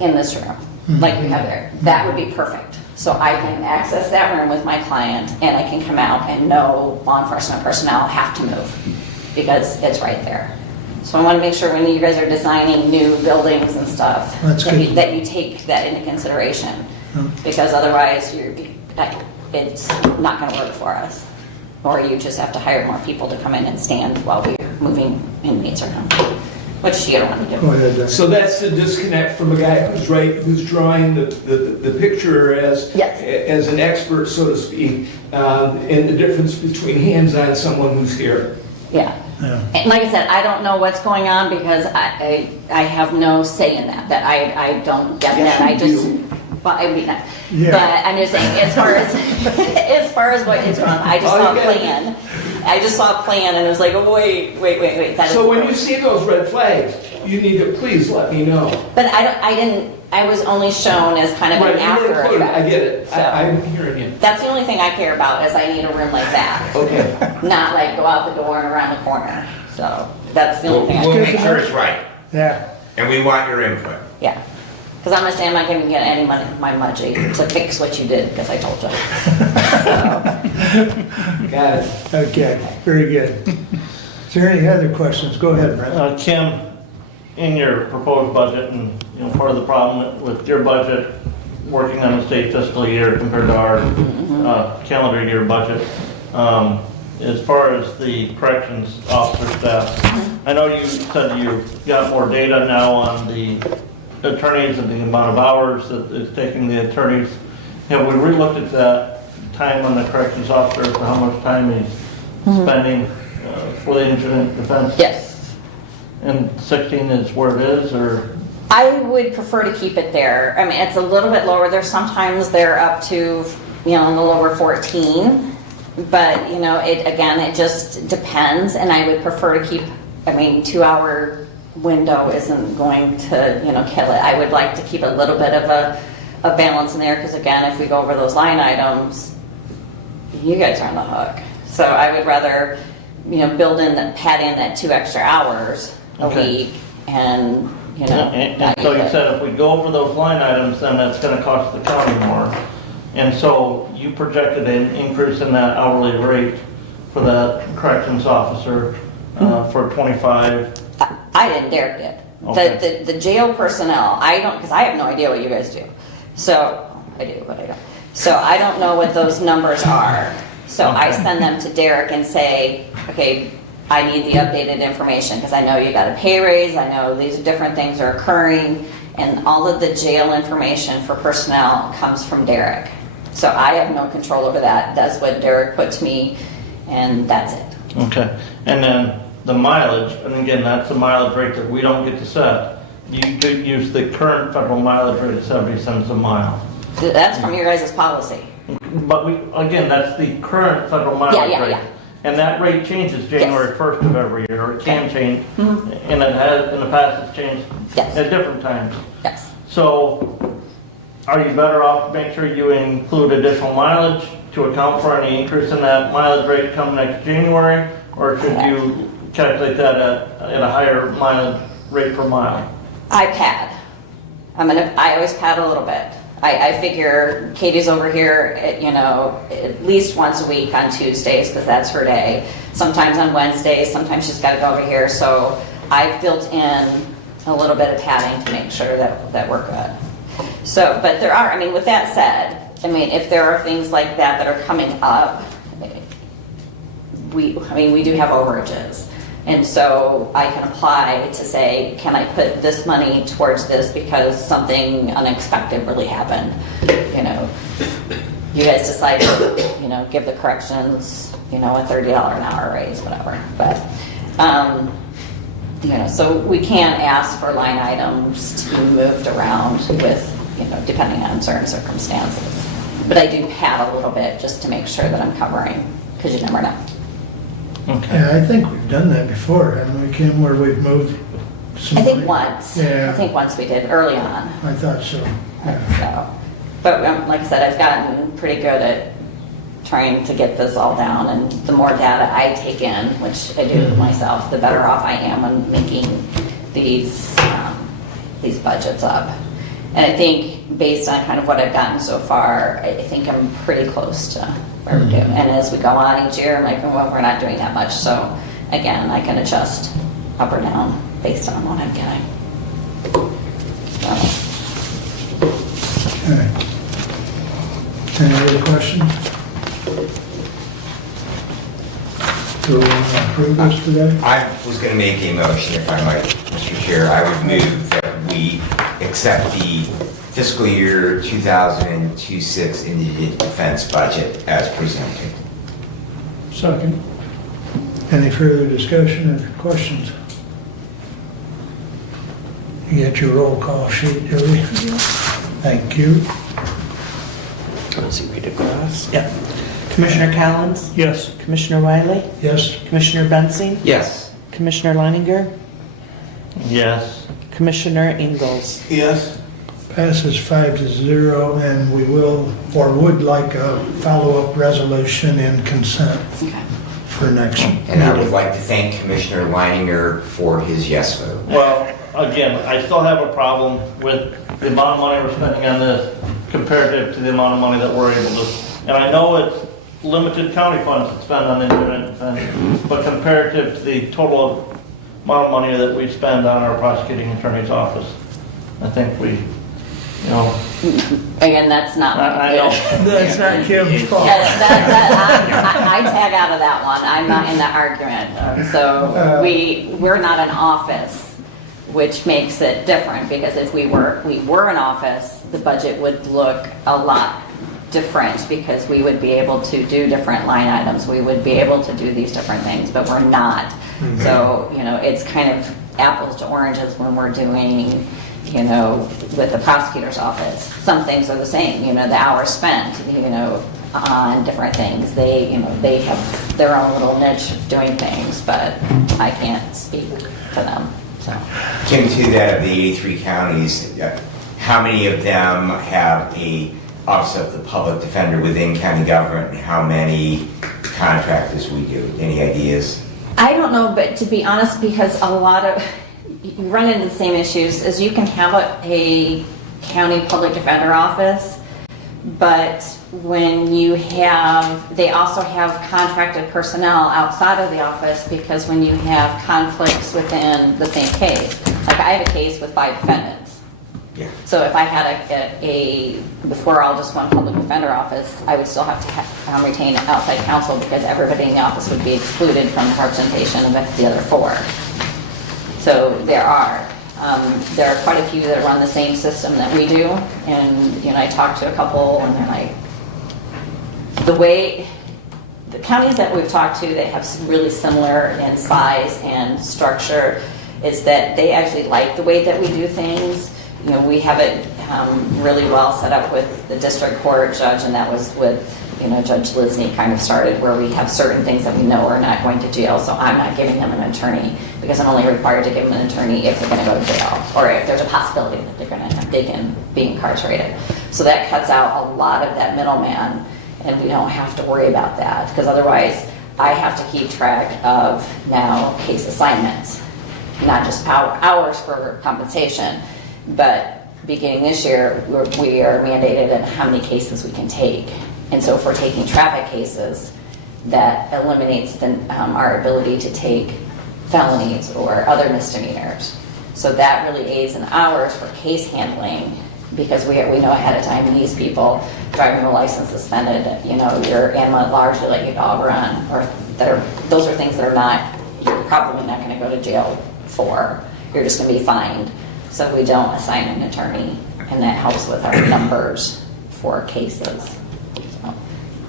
in this room, like we have there. That would be perfect. So I can access that room with my client and I can come out and no law enforcement personnel have to move because it's right there. So I want to make sure when you guys are designing new buildings and stuff, That's that good. that you take that into consideration. Because otherwise it's not going to work for us. Or you just have to hire more people to come in and stand while we're moving inmates around, which you don't want to do. Go ahead, Doug. So that's the disconnect from a guy who's drawing the picture as Yes. as an expert, so to speak, and the difference between hands-on someone who's here. Yeah. Yeah. And like I said, I don't know what's going on because I have no say in that. That I don't get that. I just, well, I mean, Yeah. but I'm just saying, as far as as far as what is wrong, I just saw a plan. I just saw a plan and it was like, oh wait. That So is when you see those red flags, you need to please let me know. But I didn't. I was only shown as kind of Right, an you were after included. effect. I get it. So- I'm hearing you. That's the only thing I care about is I need a room like that, Okay. not like go out the door and around the corner. So that's the only thing I We'll care make about. sure it's right, Yeah, and we want your input. Yeah. Because I'm going to say I'm not going to get any money my mudgy to fix what you did because I told you. Got it. okay, very good. Is there any other questions? Go ahead, Brent. Kim, in your proposed budget, and part of the problem with your budget, working on a state fiscal year compared to our calendar year budget, as far as the corrections officer staff, I know you said you got more data now on the attorneys and the amount of hours that it's taking the attorneys. Have we relooked at that time on the corrections officer for how much time he's spending for the incident defense? Yes. And 16 is where it is, or? I would prefer to keep it there. I mean, it's a little bit lower. There's sometimes they're up to, in the lower 14. But, it just depends. And I would prefer to keep, 2-hour window isn't going to, kill it. I would like to keep a little bit of a balance in there because, again, if we go over those line items, you guys are on the hook. So I would rather, pad in that 2 extra hours a Okay. week and, And so you said if we go over those line items, then that's gonna cost the county more. And so you projected an increase in that hourly rate for that corrections officer for 25. I didn't, Derek did. Okay. The jail personnel, I don't, because I have no idea what you guys do. So, I do, but I don't. So I don't know what those numbers are. So I send them to Derek and say, okay, I need the updated information because I know you got a pay raise, I know these different things are occurring, and all of the jail information for personnel comes from Derek. So I have no control over that. That's what Derek put to me, and that's it. Okay, and then the mileage, and again, that's the mileage rate that we don't get to set. You could use the current federal mileage rate of 70 cents a mile. That's from your guys' policy. But again, that's the current federal mileage Yeah. rate. And that rate changes January 1st of every year, or it can change. And it has, in the past, it's changed Yes. at different times. Yes. So are you better off to make sure you include additional mileage to account for any increase in that mileage rate come next January? Or should you calculate that at a higher mileage rate per mile? I pad. I always pad a little bit. I figure Katie's over here, at least once a week on Tuesdays because that's her day. Sometimes on Wednesdays, sometimes she's got to go over here. So I've built in a little bit of padding to make sure that we're good. So, but there are, with that said, if there are things like that are coming up, we do have overages. And so I can apply to say, can I put this money towards this because something unexpected really happened? You guys decide to, give the corrections, a $30 an hour raise, whatever. But, so we can ask for line items to be moved around with, depending on certain circumstances. But I do pad a little bit just to make sure that I'm covering, because you never know. Okay. Yeah, I think we've done that before, haven't we, Kim, where we've moved some I think money? once. Yeah. I think once we did, early on. I thought so, yeah. So, but like I said, I've gotten pretty good at trying to get this all down, and the more data I take in, which I do myself, the better off I am when making these budgets up. And I think based on kind of what I've gotten so far, I think I'm pretty close to where we're doing. And as we go on each year, I'm like, well, we're not doing that much. So again, I can adjust up or down based on what I'm getting. So. All right. Any other questions? So we'll approve this today? I was going to make a motion, if I might, Mr. Chair. I would move that we accept the fiscal year 2026 indigent defense budget as presented. Second. Any further discussion or questions? You got your roll call sheet, Julie? Thank you. Let's see, read across. Yeah. Commissioner Collins? Yes. Commissioner Wiley? Yes? Commissioner Bensing? Yes. Commissioner Leininger? Yes. Commissioner Ingalls? Yes. Passes 5-0, and we will, or would like a follow-up resolution in consent Okay. for next And I would meeting. like to thank Commissioner Leininger for his yes vote. Well, again, I still have a problem with the amount of money we're spending on this comparative to the amount of money that we're able to. And I know it's limited county funds to spend on indigent defense, but comparative to the total amount of money that we spend on our prosecuting attorney's office, I think we, you know, Again, that's not. I know. That's not Kim's fault. Yeah, I tag out of that one. I'm not in that argument. So we're not an office, which makes it different, because if we were an office, the budget would look a lot different, because we would be able to do different line items. We would be able to do these different things, but we're not. Mm-hmm. So, you know, it's kind of apples to oranges when we're doing, you know, with the prosecutor's office. Some things are the same, you know, the hours spent, you know, on different things. They, you know, they have their own little niche of doing things, but I can't speak for them, so. Kim, to that, of the 83 counties, how many of them have a Office of the Public Defender within county government, and how many contractors we do? Any ideas? I don't know, but to be honest, because a lot of, you run into the same issues, as you can have a county public defender office, but when you have, they also have contracted personnel outside of the office, because when you have conflicts within the same case, like I have a case with 5 defendants. Yeah. So if I had if we're all just one public defender office, I would still have to retain outside counsel, because everybody in the office would be excluded from the representation of the other 4. So there are quite a few that run the same system that we do, and you know, I talked to a couple, and they're like, the counties that we've talked to that have really similar in size and structure is that they actually like the way that we do things. You know, we have it really well set up with the district court judge, and that was with, you know, Judge Lisney kind of started, where we have certain things that we know are not going to jail, so I'm not giving them an attorney, because I'm only required to give them an attorney if they're going to go to jail, or if there's a possibility that they can be incarcerated. So that cuts out a lot of that middleman, and we don't have to worry about that, because otherwise I have to keep track of now case assignments, not just hours for compensation, but beginning this year, we are mandated in how many cases we can take. And so if we're taking traffic cases, that eliminates our ability to take felonies or other misdemeanors. So that really aids in hours for case handling, because we know ahead of time these people, driving a license suspended, you know, your animal at large, you let your dog run, or those are things that you're probably not going to go to jail for. You're just going to be fined. So we don't assign an attorney, and that helps with our numbers for cases.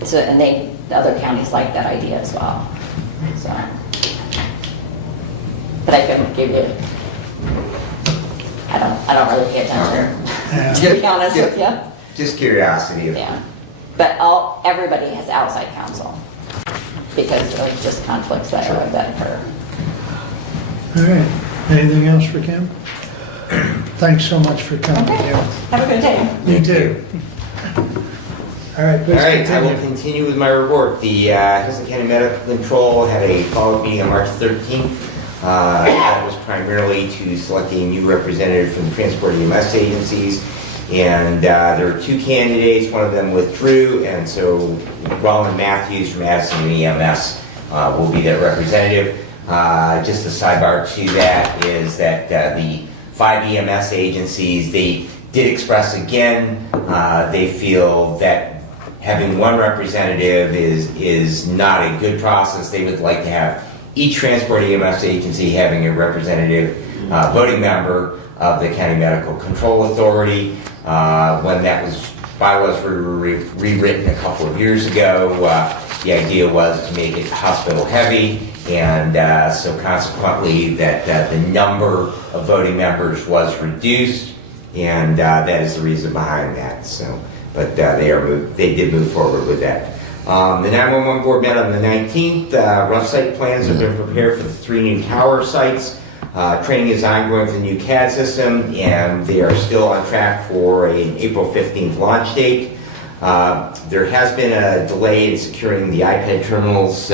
So and the other counties like that idea as well. So, but I couldn't give you. I don't really pay attention. Yeah. To be honest with you. Just curiosity. Yeah. But everybody has outside counsel because of just conflicts that occur. All right. Anything else for Kim? Thanks so much for coming. Okay. Kim. Have a good day. You too. All right, please All right, I will continue. continue with my report. The Hillsdale County Medical Control had a follow-up meeting on March 13th. That was primarily to select a new representative from the transport EMS agencies And there are 2 candidates, one of them withdrew, and so Roland Matthews from Addison EMS will be their representative. Just a sidebar to that is that the 5 EMS agencies, they did express again, they feel that having 1 representative is not a good process. They would like to have each transport EMS agency having a representative voting member of the County Medical Control Authority. When that bylaws were rewritten a couple of years ago, the idea was to make it hospital heavy, and so consequently that the number of voting members was reduced, and that is the reason behind that. So, but they did move forward with that. The 911 board met on the 19th. Rough site plans have been prepared for the 3 new tower sites. Training is ongoing for the new CAD system, and they are still on track for an April 15th launch date. There has been a delay in securing the iPad terminals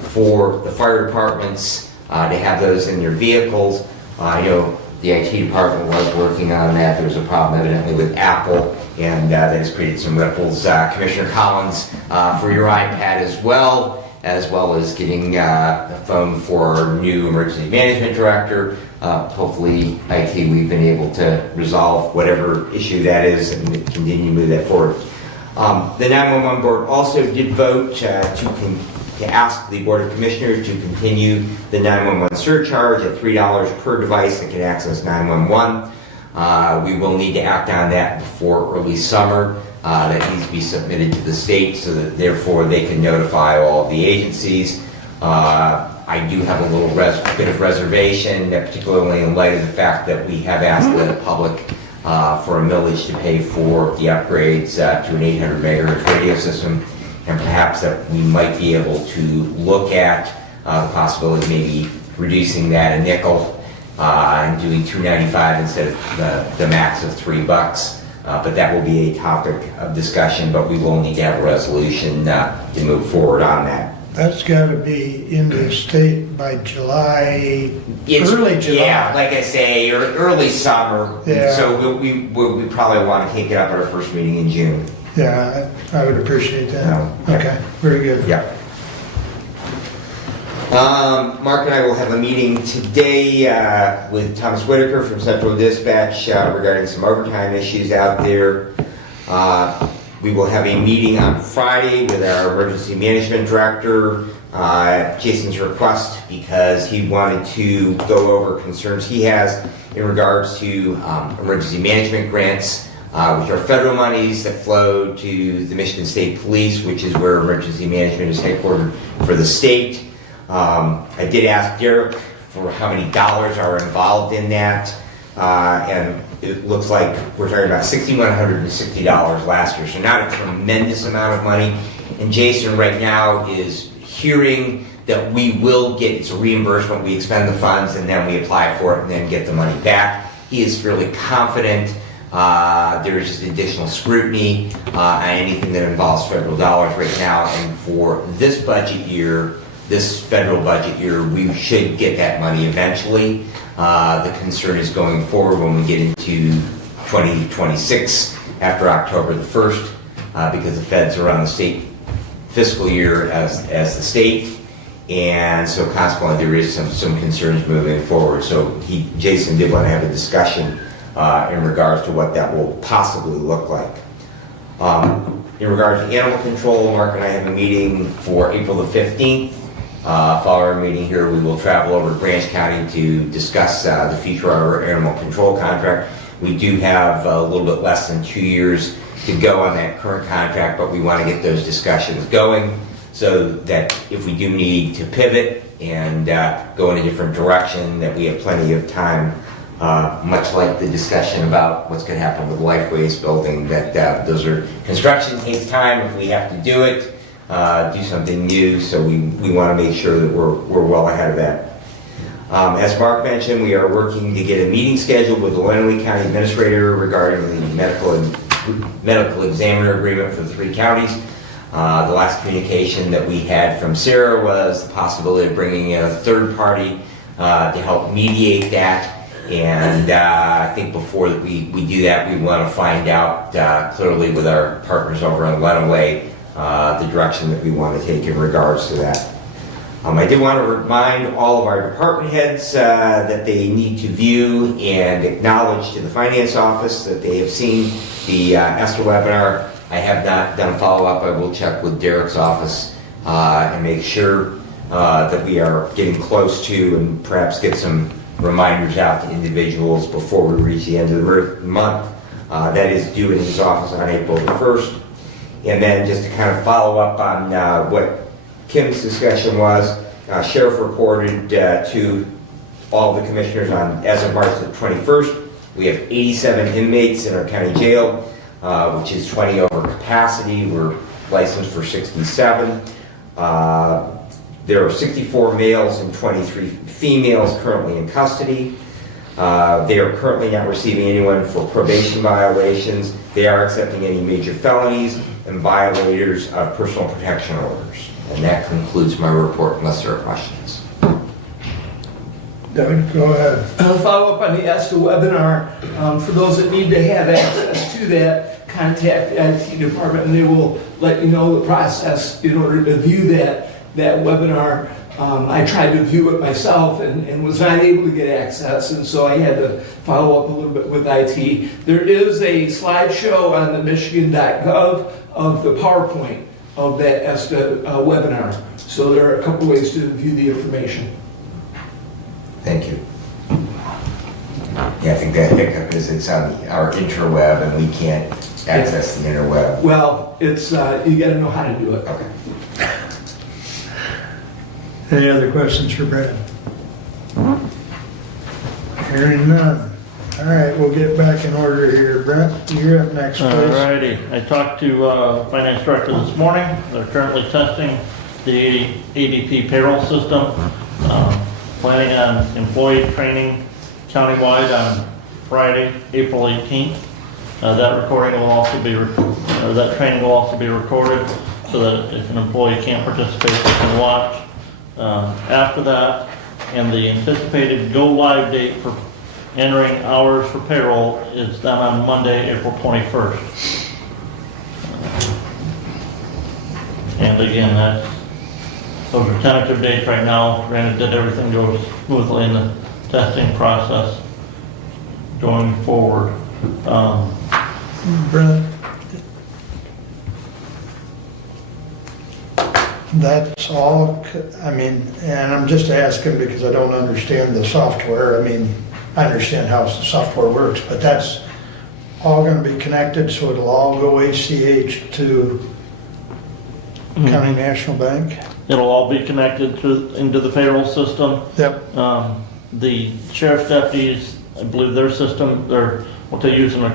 for the fire departments to have those in their vehicles. I know the IT department was working on that. There was a problem evidently with Apple, and that has created some ripples. Commissioner Collins, for your iPad as well as getting a phone for our new emergency management director. Hopefully, IT, we've been able to resolve whatever issue that is and continue to move that forward. The 911 board also did vote to ask the Board of Commissioners to continue the 911 surcharge at $3 per device that can access 911. We will need to act on that before early summer. That needs to be submitted to the state so that therefore they can notify all of the agencies. I do have a little bit of reservation, particularly in light of the fact that we have asked the public for a millage to pay for the upgrades to an 800 megahertz radio system, and perhaps that we might be able to look at the possibility of maybe reducing that a nickel and doing $2.95 instead of the max of $3. But that will be a topic of discussion, but we will need to have a resolution to move forward on that. That's got to be in the state by July, It's, early July. Yeah, like I say, early summer. Yeah. So we probably want to take it up at our first meeting in June. Yeah, I would appreciate that. No. Okay, very good. Yeah. Mark and I will have a meeting today with Thomas Whitaker from Central Dispatch regarding some overtime issues out there. We will have a meeting on Friday with our emergency management director. Jason's request, because he wanted to go over concerns he has in regards to emergency management grants, which are federal monies that flow to the Michigan State Police, which is where emergency management is headquartered for the state. I did ask Derek for how many dollars are involved in that, and it looks like we're talking about $6,160 last year, so not a tremendous amount of money. And Jason right now is hearing that we will get, it's a reimbursement, we expend the funds and then we apply for it and then get the money back. He is fairly confident. There is just additional scrutiny on anything that involves federal dollars right now, and for this budget year, this federal budget year, we should get that money eventually. The concern is going forward when we get into 2026 after October the 1st, because the feds are on the state fiscal year as the state, and so consequently there is some concerns moving forward. So Jason did want to have a discussion in regards to what that will possibly look like. In regards to animal control, Mark and I have a meeting for April the 15th. Following our meeting here, we will travel over to Branch County to discuss the future of our animal control contract. We do have a little bit less than 2 years to go on that current contract, but we want to get those discussions going so that if we do need to pivot and go in a different direction, that we have plenty of time, much like the discussion about what's going to happen with Lifeways building, that those are, construction takes time if we have to do it, do something new, so we want to make sure that we're well ahead of that. As Mark mentioned, we are working to get a meeting scheduled with the Lenawee County Administrator regarding the medical examiner agreement for the 3 counties. The last communication that we had from Sarah was the possibility of bringing in a third party to help mediate that, And I think before that we do that, we want to find out clearly with our partners over in Lenawee the direction that we want to take in regards to that. I did want to remind all of our department heads that they need to view and acknowledge to the finance office that they have seen the ESTA webinar. I have not done a follow-up. I will check with Derek's office and make sure that we are getting close to and perhaps get some reminders out to individuals before we reach the end of the month. That is due in his office on April the 1st. And then just to kind of follow up on what Kim's discussion was, Sheriff reported to all the commissioners on, as of March the 21st, we have 87 inmates in our county jail, which is 20 over capacity. We're licensed for 67. There are 64 males and 23 females currently in custody. They are currently not receiving anyone for probation violations. They are accepting any major felonies and violators of personal protection orders. And that concludes my report unless there are questions. Doug, go ahead. I'll follow up on the ESTA webinar. For those that need to have access to that, contact the IT department and they will let you know the process in order to view that webinar. I tried to view it myself and was not able to get access, and so I had to follow up a little bit with IT. There is a slideshow on the michigan.gov of the PowerPoint of that ESTA webinar. So there are a couple ways to view the information. Thank you. Yeah, I think that hiccup is it's on our interweb and we can't access the interweb. Well, it's you got to know how to do it. Okay. Any other questions for Brad? Hearing none. All right, we'll get back in order here. Brent, you're up next, please. Alrighty, I talked to Finance Director this morning. They're currently testing the ADP payroll system, planning on employee training countywide on Friday, April 18th. That recording will also be, that training will also be recorded so that if an employee can't participate, they can watch. After that, and the anticipated go-live date for entering hours for payroll is done on Monday, April 21st. And again, those are tentative dates right now. Granted that everything goes smoothly in the testing process going forward. Brent, that's all, I mean, and I'm just asking because I don't understand the software. I mean, I understand how the software works, but that's all going to be connected, so it'll all go ACH to County National Bank? It'll all be connected into the payroll system. Yep. The sheriff's deputies, I believe their system, what they use in their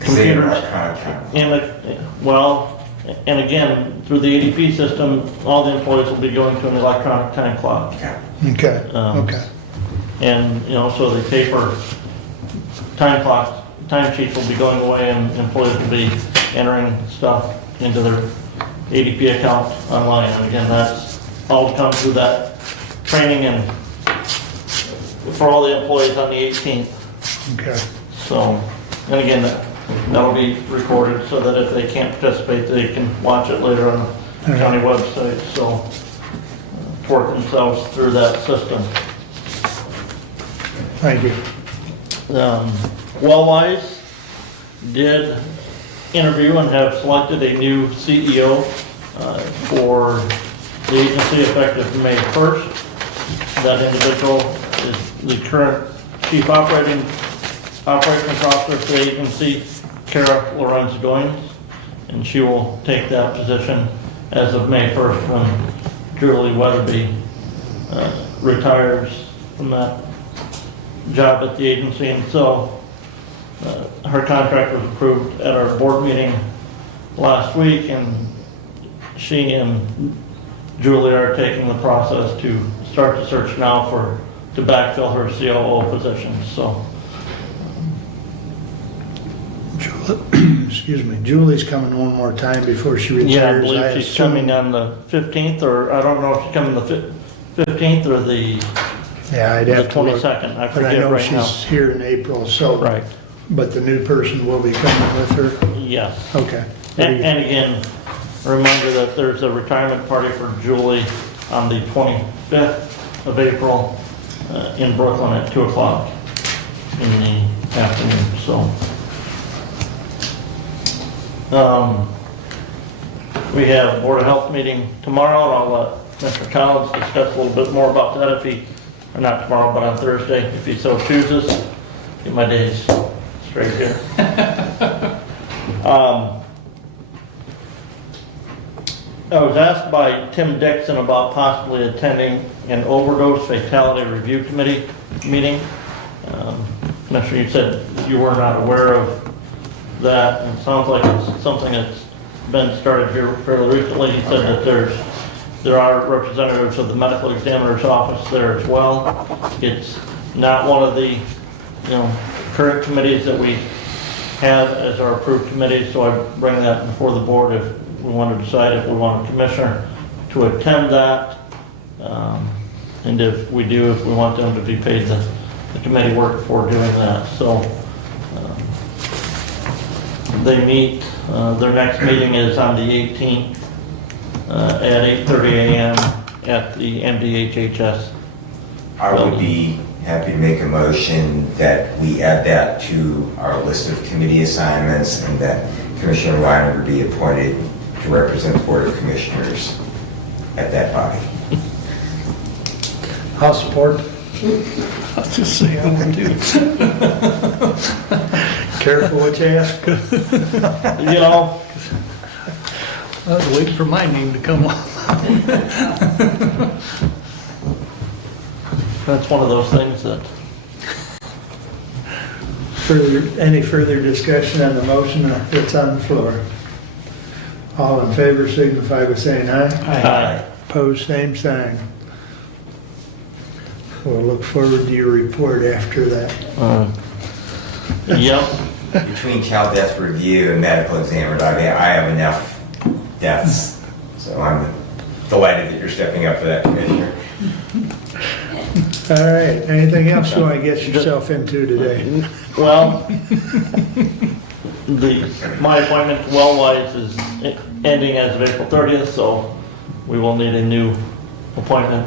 computers. And again, through the ADP system, all the employees will be going to an electronic time clock. Okay, okay. And, so the paper time sheets will be going away and employees will be entering stuff into their ADP account online. And again, that's all comes through that training and for all the employees on the 18th. Okay. So, and again, that'll be recorded so that if they can't participate, they can watch it later on the county website. So, work themselves through that system. Thank you. Wellwise did interview and have selected a new CEO for the agency effective May 1st. That individual is the current Chief Operations Officer for the agency, Kara Lorenz Goins, and she will take that position as of May 1st when Julie Weatherby retires from that job at the agency. And so her contract was approved at our board meeting last week, and she and Julie are taking the process to start the search now to backfill her COO position. So, Excuse me, Julie's coming one more time before she retires. yeah, I believe she's coming on the 15th, or I don't know if she's coming the 15th or the Yeah, I'd the have to look. 22nd, I But I forget know right now. she's here in April, so. Right, But the new person will be coming with her? yes. Okay. And again, a reminder that there's a retirement party for Julie on the 25th of April in Brooklyn at 2 o'clock in the afternoon, so. We have Board of Health meeting tomorrow, and I'll let Mr. Collins discuss a little bit more about that if he, or not tomorrow, but on Thursday, if he so chooses. Get my days straight here. I was asked by Tim Dixon about possibly attending an overdose fatality review committee meeting. Commissioner, you said you were not aware of that, and it sounds like it's something that's been started here fairly recently. He said that there are representatives of the medical examiner's office there as well. It's not one of the, current committees that we have as our approved committees, so I bring that before the board if we want to decide if we want a commissioner to attend that. And if we do, if we want them to be paid the committee work for doing that. So they meet, their next meeting is on the 18th at 8:30 a.m. at the MDHHS. I would be happy to make a motion that we add that to our list of committee assignments and that Commissioner Reiner be appointed to represent the Board of Commissioners at that body. I'll support. I'll just say I will too. Careful what you ask. I was waiting for my name to come up. That's one of those things that, Any further discussion on the motion that's on the floor? All in favor signify by saying aye. Opposed, same sign. We'll look forward to your report after that. yep. Between child death review and medical examiner, I have enough deaths, so I'm delighted that you're stepping up for that, Commissioner. All right, anything else you want to get yourself into today? Well, my appointment to Wellwise is ending as of April 30th, so we will need a new appointment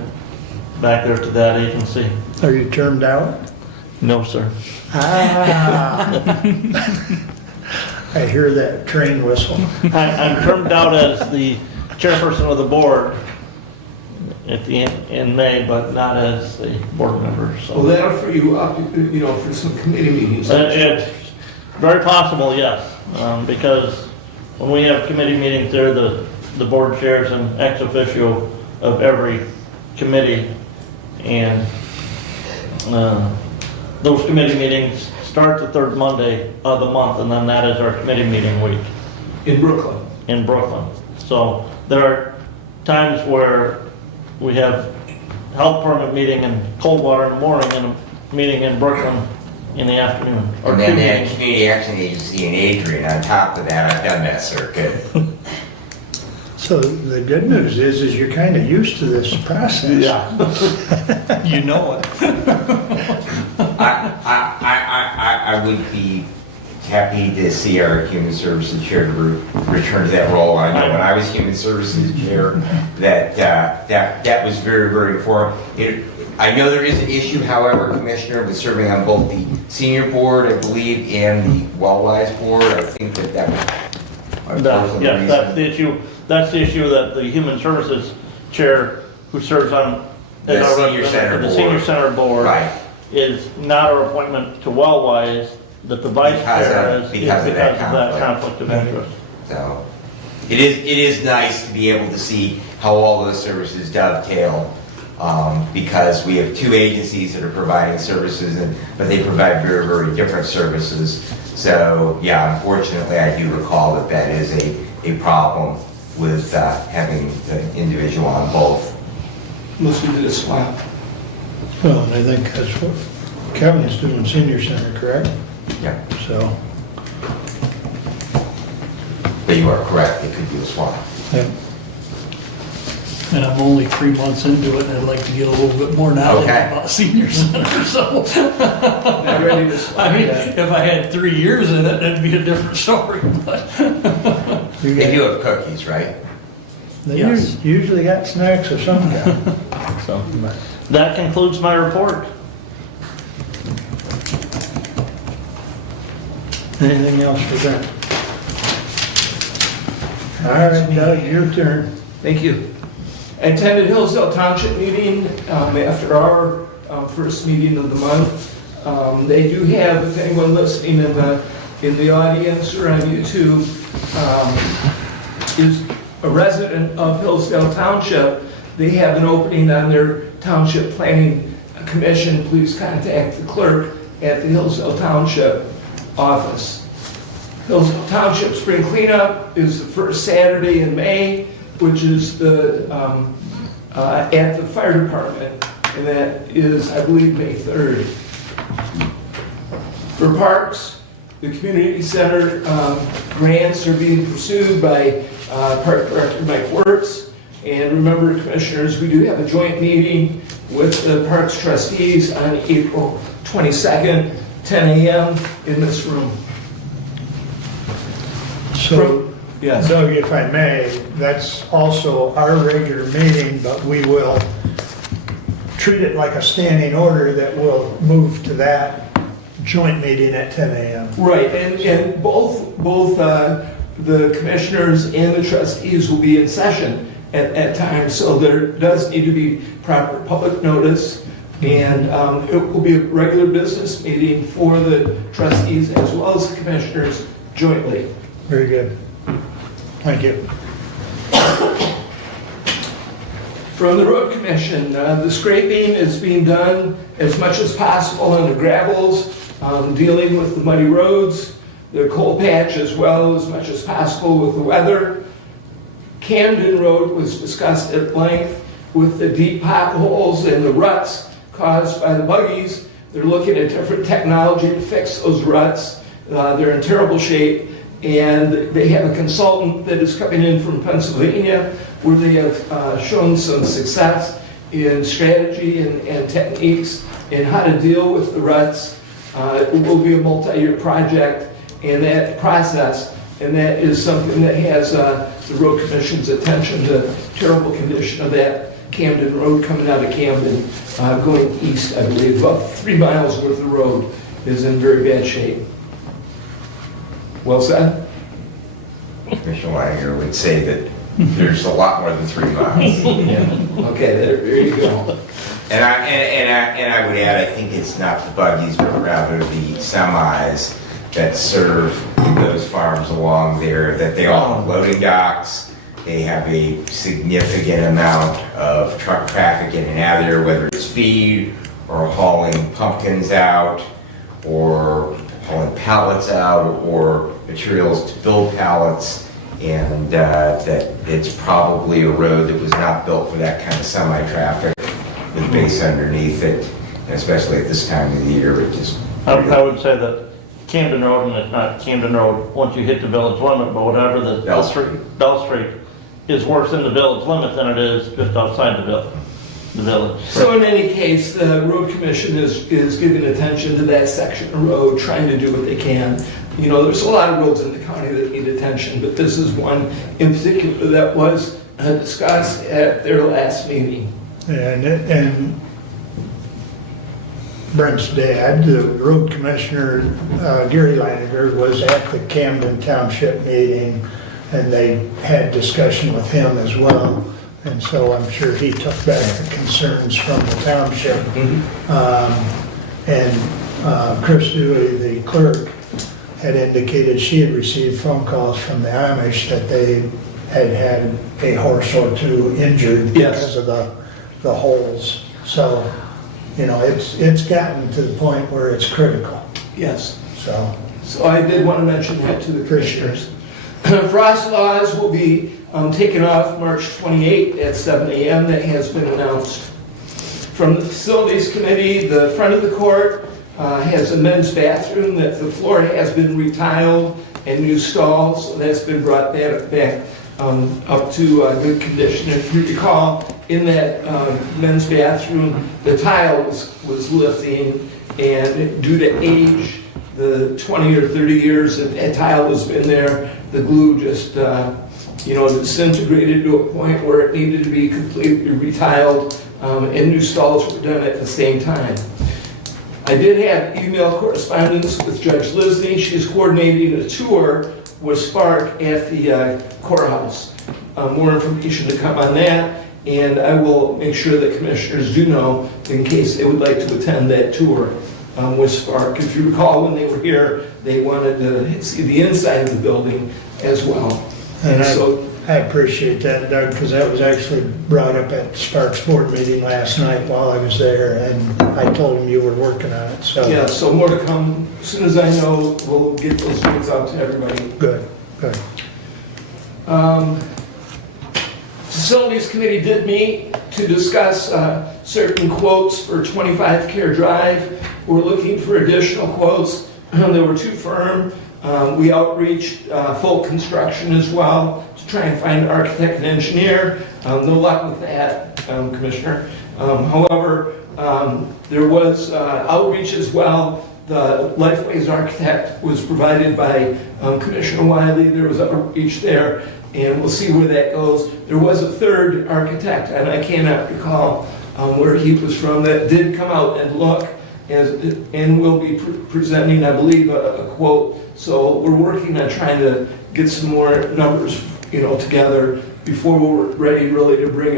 back there to that agency. Are you termed out? No, sir. I hear that train whistle. I'm termed out as the chairperson of the board at the in May, but not as the board member, Well, so. that'll free you up, for some committee meetings. It's very possible, yes, because when we have committee meetings there, the board chairs an ex officio of every committee, and those committee meetings start the third Monday of the month, and then that is our committee meeting week In Brooklyn. in Brooklyn. So there are times where we have health permit meeting in Coldwater in the morning and a meeting in Brooklyn in the afternoon. Or And then two that meetings. community action agency in Adrian, on top of that, I've done that circuit. So the good news is you're kind of used to this process. Yeah. You know it. I would be happy to see our Human Services Chair return to that role. I know when I was Human Services Chair, that was very, very informative. I know there is an issue, however, Commissioner, with serving on both the senior board, I believe, and the Wellwise board. I think that Yes, that's the issue. That's the issue that the Human Services Chair, who serves on The as our Senior Center representative, the Board. Senior Center Board, Right. is not our appointment to Wellwise, that the Vice Chair is Because of that conflict of interest. So it is nice to be able to see how all those services dovetail, because we have two agencies that are providing services, but they provide very, very different services. So yeah, unfortunately, I do recall that is a problem with having the individual on both. Unless we did a swap. Well, and I think that's what Kevin's doing senior center, correct? Yeah, So, but you are correct, it could be a swap. yeah. And I'm only 3 months into it, and I'd like to get a little bit more knowledge Okay. about senior center, so. Not ready to I mean, if I had 3 years in it, that'd be a different story, but. They do have cookies, right? They Yes. usually got snacks of some kind. So, that concludes my report. Anything else for them? All right, Doug, your turn. Thank you. I attended Hillsdale Township meeting after our first meeting of the month. They do have, if anyone listening in the audience or on YouTube is a resident of Hillsdale Township, they have an opening on their Township Planning Commission. Please contact the clerk at the Hillsdale Township office. Hillsdale Township Spring Cleanup is the first Saturday in May, which is at the fire department, and that is, I believe, May 3rd. For parks, the community center grants are being pursued by Park Director Mike Wertz. And remember, commissioners, we do have a joint meeting with the Parks trustees on April 22nd, 10 a.m. in this room. So, Yes. Doug, if I may, that's also our regular meeting, but we will treat it like a standing order that will move to that joint meeting at 10 a.m. Right, and both the commissioners and the trustees will be in session at times, so there does need to be proper public notice, and it will be a regular business meeting for the trustees as well as the commissioners jointly. Very good. Thank you. From the road commission, the scraping is being done as much as possible on the gravels, dealing with the muddy roads, the coal patch as well as much as possible with the weather. Camden Road was discussed at length with the deep potholes and the ruts caused by the buggies. They're looking at different technology to fix those ruts. They're in terrible shape. And they have a consultant that is coming in from Pennsylvania where they have shown some success in strategy and techniques in how to deal with the ruts. It will be a multi-year project and that process, and that is something that has the road commission's attention, the terrible condition of that Camden Road coming out of Camden, going east, I believe, about 3 miles worth of road is in very bad shape. Well said. Commissioner Leininger would say that there's a lot more than 3 miles. Okay, there you go. And I would add, I think it's not the buggies, but rather the semis that serve those farms along there, that they all have loading docks. They have a significant amount of truck traffic in and out of there, whether it's feed or hauling pumpkins out or hauling pallets out or materials to build pallets, and that it's probably a road that was not built for that kind of semi-traffic with base underneath it, and especially at this time of the year, it just... I would say that Camden Road, and it's not Camden Road, once you hit the village limit, but whatever, the Bell Street. Bell Street is worse in the village limit than it is just outside the village. So in any case, the road commission is giving attention to that section of road, trying to do what they can. You know, there's a lot of roads in the county that need attention, but this is one in particular that was discussed at their last meeting. And Brent's dad, the road commissioner, Gary Leininger, was at the Camden Township meeting, and they had discussion with him as well. And so I'm sure he took back the concerns from the township. And Chris Dewey, the clerk, had indicated she had received phone calls from the Amish that they had a horse or two injured because of the holes. So, you know, it's gotten to the point where it's critical. Yes. So I did want to mention that to the commissioners. Frost laws will be taken off March 28th at 7 a.m. That has been announced. From the Facilities Committee, the front of the court has a men's bathroom that the floor has been retiled and new stalls, so that's been brought back up to good condition. If you recall, in that men's bathroom, the tile was lifting, and due to age, the 20 or 30 years that tile has been there, the glue just disintegrated to a point where it needed to be completely retiled, and new stalls were done at the same time. I did have email correspondence with Judge Lisney. She's coordinating a tour with Spark at the courthouse. More information to come on that, and I will make sure that commissioners do know in case they would like to attend that tour with Spark. If you recall, when they were here, they wanted to see the inside of the building as well. And So I appreciate that, Doug, because that was actually brought up at Sparks board meeting last night while I was there, and I told him you were working on it, so. yeah, so more to come. As soon as I know, we'll get those dates out to everybody. Good, good. Facilities Committee did meet to discuss certain quotes for 25 Care Drive. We're looking for additional quotes. There were two firm. We outreached full construction as well to try and find an architect and engineer. No luck with that, Commissioner. However, there was outreach as well. The Lifeways architect was provided by Commissioner Wiley. There was outreach there, and we'll see where that goes. There was a third architect, and I cannot recall where he was from, that did come out and look, and will be presenting, I believe, a quote. So we're working on trying to get some more numbers, together before we're ready really to bring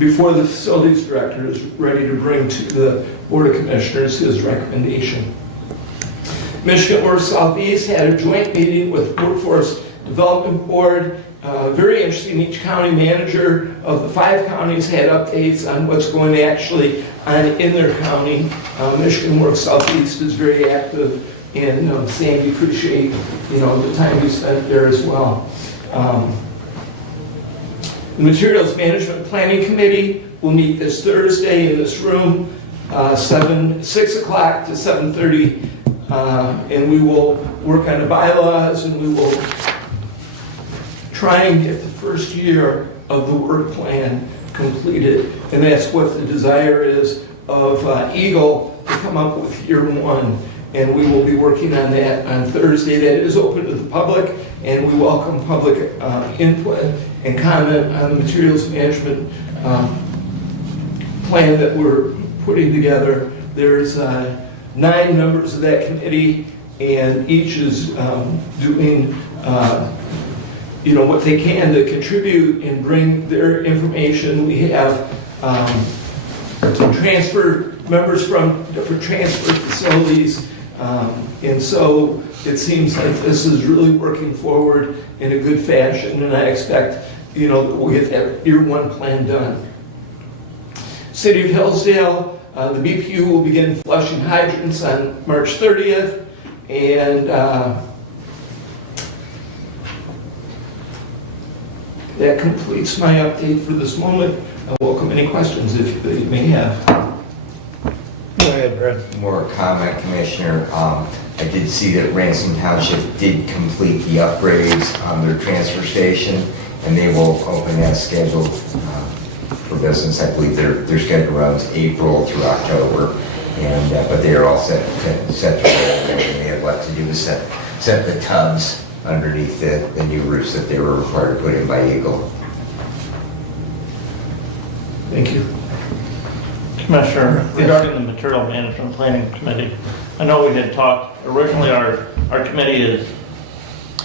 before the facilities director is ready to bring to the Board of Commissioners his recommendation. Michigan Works Southeast had a joint meeting with Workforce Development Board. Very interesting. Each county manager of the 5 counties had updates on what's going actually on in their county. Michigan Works Southeast is very active, and Sandy, appreciate the time we spent there as well. The Materials Management Planning Committee will meet this Thursday in this room, 6 o'clock to 7:30, and we will work on the bylaws, and we will try and get the first year of the work plan completed. And that's what the desire is of Eagle, to come up with year 1. And we will be working on that on Thursday. That is open to the public, and we welcome public input and comment on the materials management plan that we're putting together. There's 9 members of that committee, and each is doing what they can to contribute and bring their information. We have transfer members from different transfer facilities, and so it seems like this is really working forward in a good fashion, and I expect that we'll get that year 1 plan done. City of Hillsdale, the BPU will begin flushing hydrants on March 30th, and that completes my update for this moment. I welcome any questions if you may have. Go ahead, Brett. More comment, Commissioner. I did see that Ransom Township did complete the upgrades on their transfer station, and they will open that schedule for business. I believe their schedule runs April through October, and but they are all set to go. They have left to do is set the tubs underneath the new roofs that they were required to put in by Eagle. Thank you. Commissioner, regarding the Material Management Planning Committee, I know we had talked, originally our committee is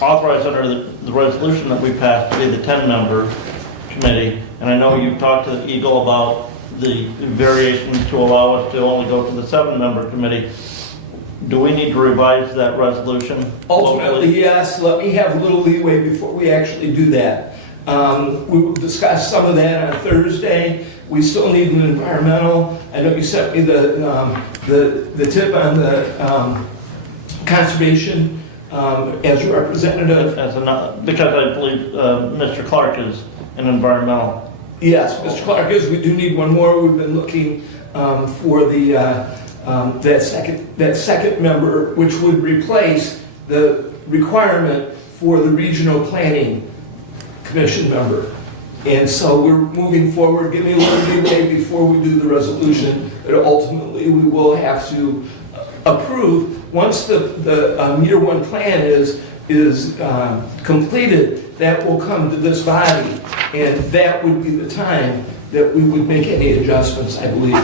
authorized under the resolution that we passed to be the 10-member committee, and I know you've talked to Eagle about the variation to allow us to only go to the 7-member committee. Do we need to revise that resolution? Ultimately, yes. Let me have a little leeway before we actually do that. We will discuss some of that on Thursday. We still need an environmental. I know you sent me the tip on the conservation as a representative. Because I believe Mr. Clark is an environmental. Yes, Mr. Clark is. We do need one more. We've been looking for the that second member, which would replace the requirement for the Regional Planning Commission member. And so we're moving forward, give me a little leeway before we do the resolution that ultimately we will have to approve. Once the year one plan is completed, that will come to this body, and that would be the time that we would make any adjustments, I believe.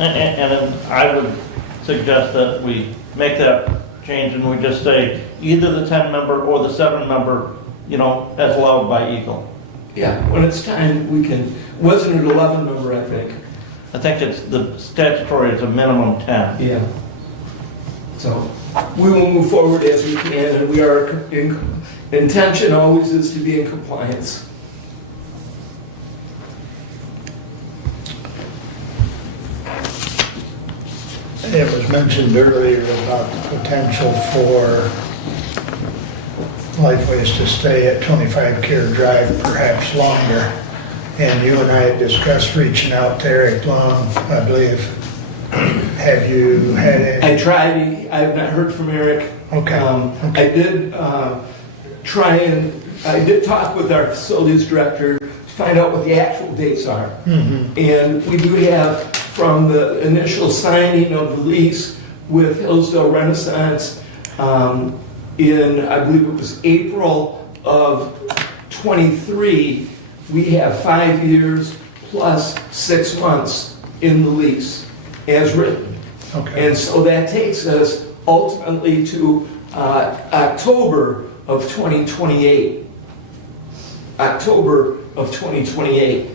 And I would suggest that we make that change and we just say either the 10 member or the 7 member, as allowed by Eagle. Yeah, when it's time, we can, wasn't it 11 member, I think? I think it's the statutory is a minimum 10. Yeah. So we will move forward as we can, and we are, intention always is to be in compliance. It was mentioned earlier about the potential for Lifeways to stay at 25 Care Drive, perhaps longer. And you and I had discussed reaching out to Eric Long, I believe. Have you had any? I tried, I have not heard from Eric. Okay. I did I did talk with our facilities director to find out what the actual dates are. Mhm. And we do have, from the initial signing of the lease with Hillsdale Renaissance, in, I believe it was April of '23, we have 5 years plus 6 months in the lease, as written. Okay. And so that takes us ultimately to October of 2028. October of 2028.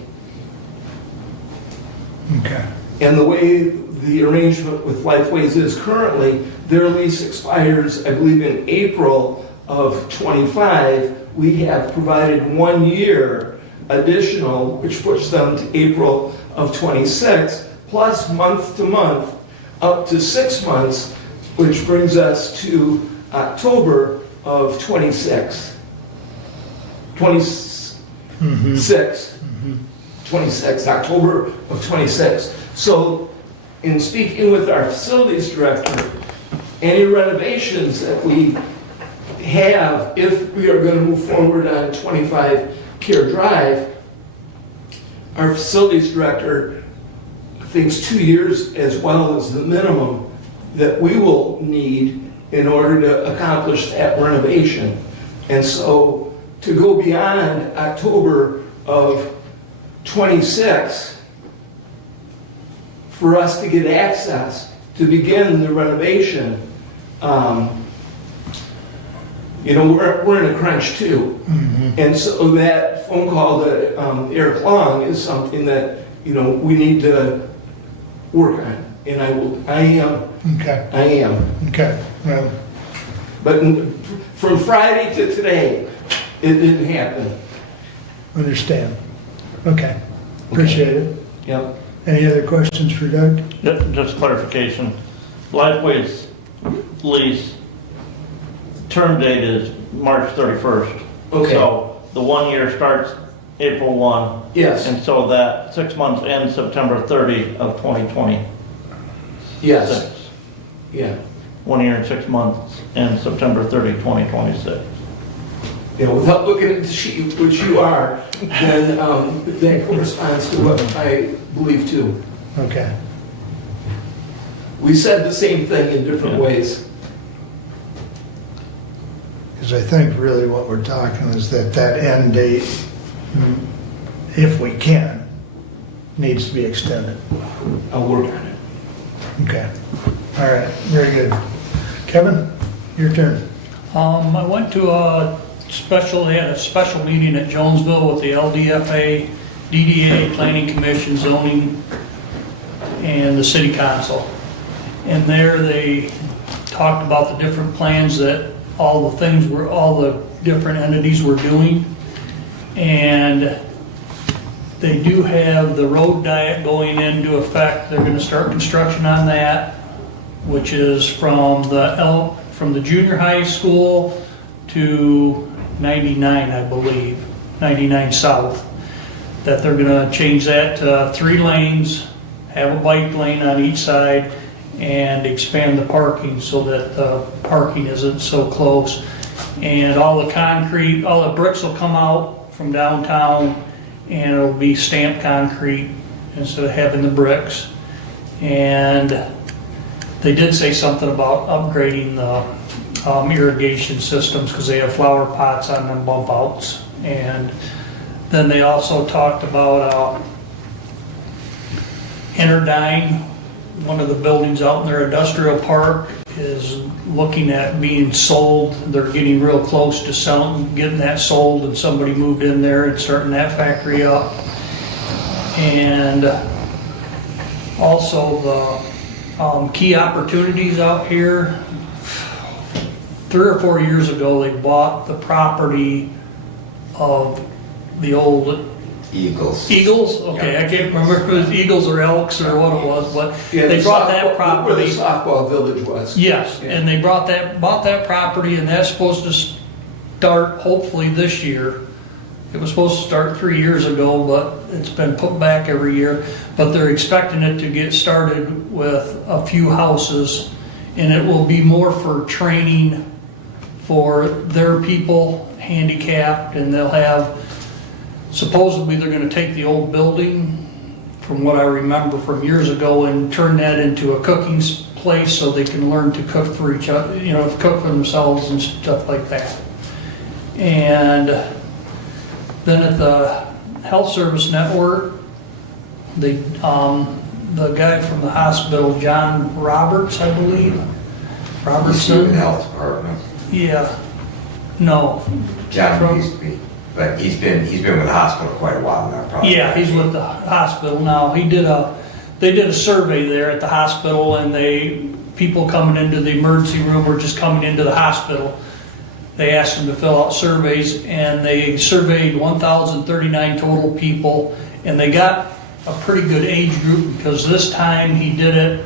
Okay. And the way the arrangement with Lifeways is currently, their lease expires, I believe, in April of '25. We have provided 1 year additional, which puts them to April of '26, plus month to month, up to 6 months, which brings us to October of '26. 26, October of '26. So, in speaking with our facilities director, any renovations that we have, if we are going to move forward on 25 Care Drive, our facilities director thinks 2 years as well as the minimum that we will need in order to accomplish that renovation. And so to go beyond October of '26, for us to get access to begin the renovation, we're in a crunch too. Mhm. And so that phone call to Eric Long is something that, we need to work on. And I Okay. am. Okay. Well, But from Friday to today, it didn't happen. understand. Okay. Appreciate it. Yep. Any other questions for Doug? Just clarification, Lifeways lease term date is March 31st. Okay. So the 1 year starts April 1. Yes. And so that 6 months ends September 30 of 2026. Yes. Yeah. 1 year and 6 months ends September 30, 2026. Without looking at the sheet, which you are, then that corresponds to what I believe too. Okay. We said the same thing in different Yeah. ways. Because I think really what we're talking is that end date, if we can, needs to be extended. I'll work on it. Okay. All right. Very good. Kevin, your turn. I went to they had a special meeting at Jonesville with the LDFA, DDA, Planning Commission, Zoning, and the City Council. And there they talked about the different plans that all the different entities were doing. And they do have the road diet going into effect. They're gonna start construction on that, which is from the junior high school to 99, I believe, 99 South. That they're gonna change that to 3 lanes, have a bike lane on each side, and expand the parking so that the parking isn't so close. And all the concrete, all the bricks will come out from downtown, and it'll be stamped concrete instead of having the bricks. And they did say something about upgrading the irrigation systems, because they have flower pots on them bump outs. And then they also talked about Interdyne, one of the buildings out in their industrial park, is looking at being sold. They're getting real close to selling, getting that sold, and somebody moved in there and starting that factory up. And also the key opportunities out here. 3 or 4 years ago, they bought the property of the old Eagles. Eagles? Okay, I can't remember if it was Eagles or Elks or what it was, but Yeah, they the brought softball- that property. Where the softball village was. Yes, Yeah. and they bought that property, and that's supposed to start hopefully this year. It was supposed to start 3 years ago, but it's been put back every year. But they're expecting it to get started with a few houses, and it will be more for training for their people, handicapped, and they'll have, supposedly they're gonna take the old building, from what I remember from years ago, and turn that into a cooking place so they can learn to cook for each other, cook for themselves and stuff like that. And then at the Health Service Network, the guy from the hospital, John Roberts, I believe, He's in Robertson, the health department. yeah, no, John From- used to be, but he's been with the hospital quite a while now, probably. yeah, he's with the hospital now. They did a survey there at the hospital, and people coming into the emergency room or just coming into the hospital, they asked them to fill out surveys, and they surveyed 1,039 total people, and they got a pretty good age group, because this time he did it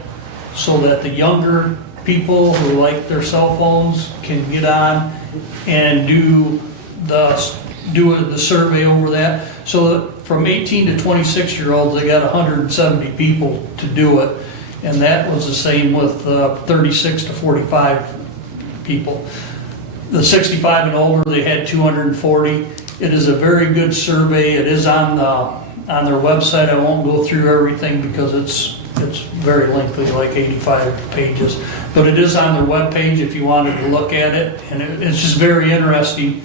so that the younger people who like their cell phones can get on and do the survey over that. So from 18 to 26-year-olds, they got 170 people to do it, and that was the same with 36 to 45 people. The 65 and older, they had 240. It is a very good survey. It is on their website. I won't go through everything because it's very lengthy, like 85 pages. But it is on their webpage if you wanted to look at it, and it's just very interesting.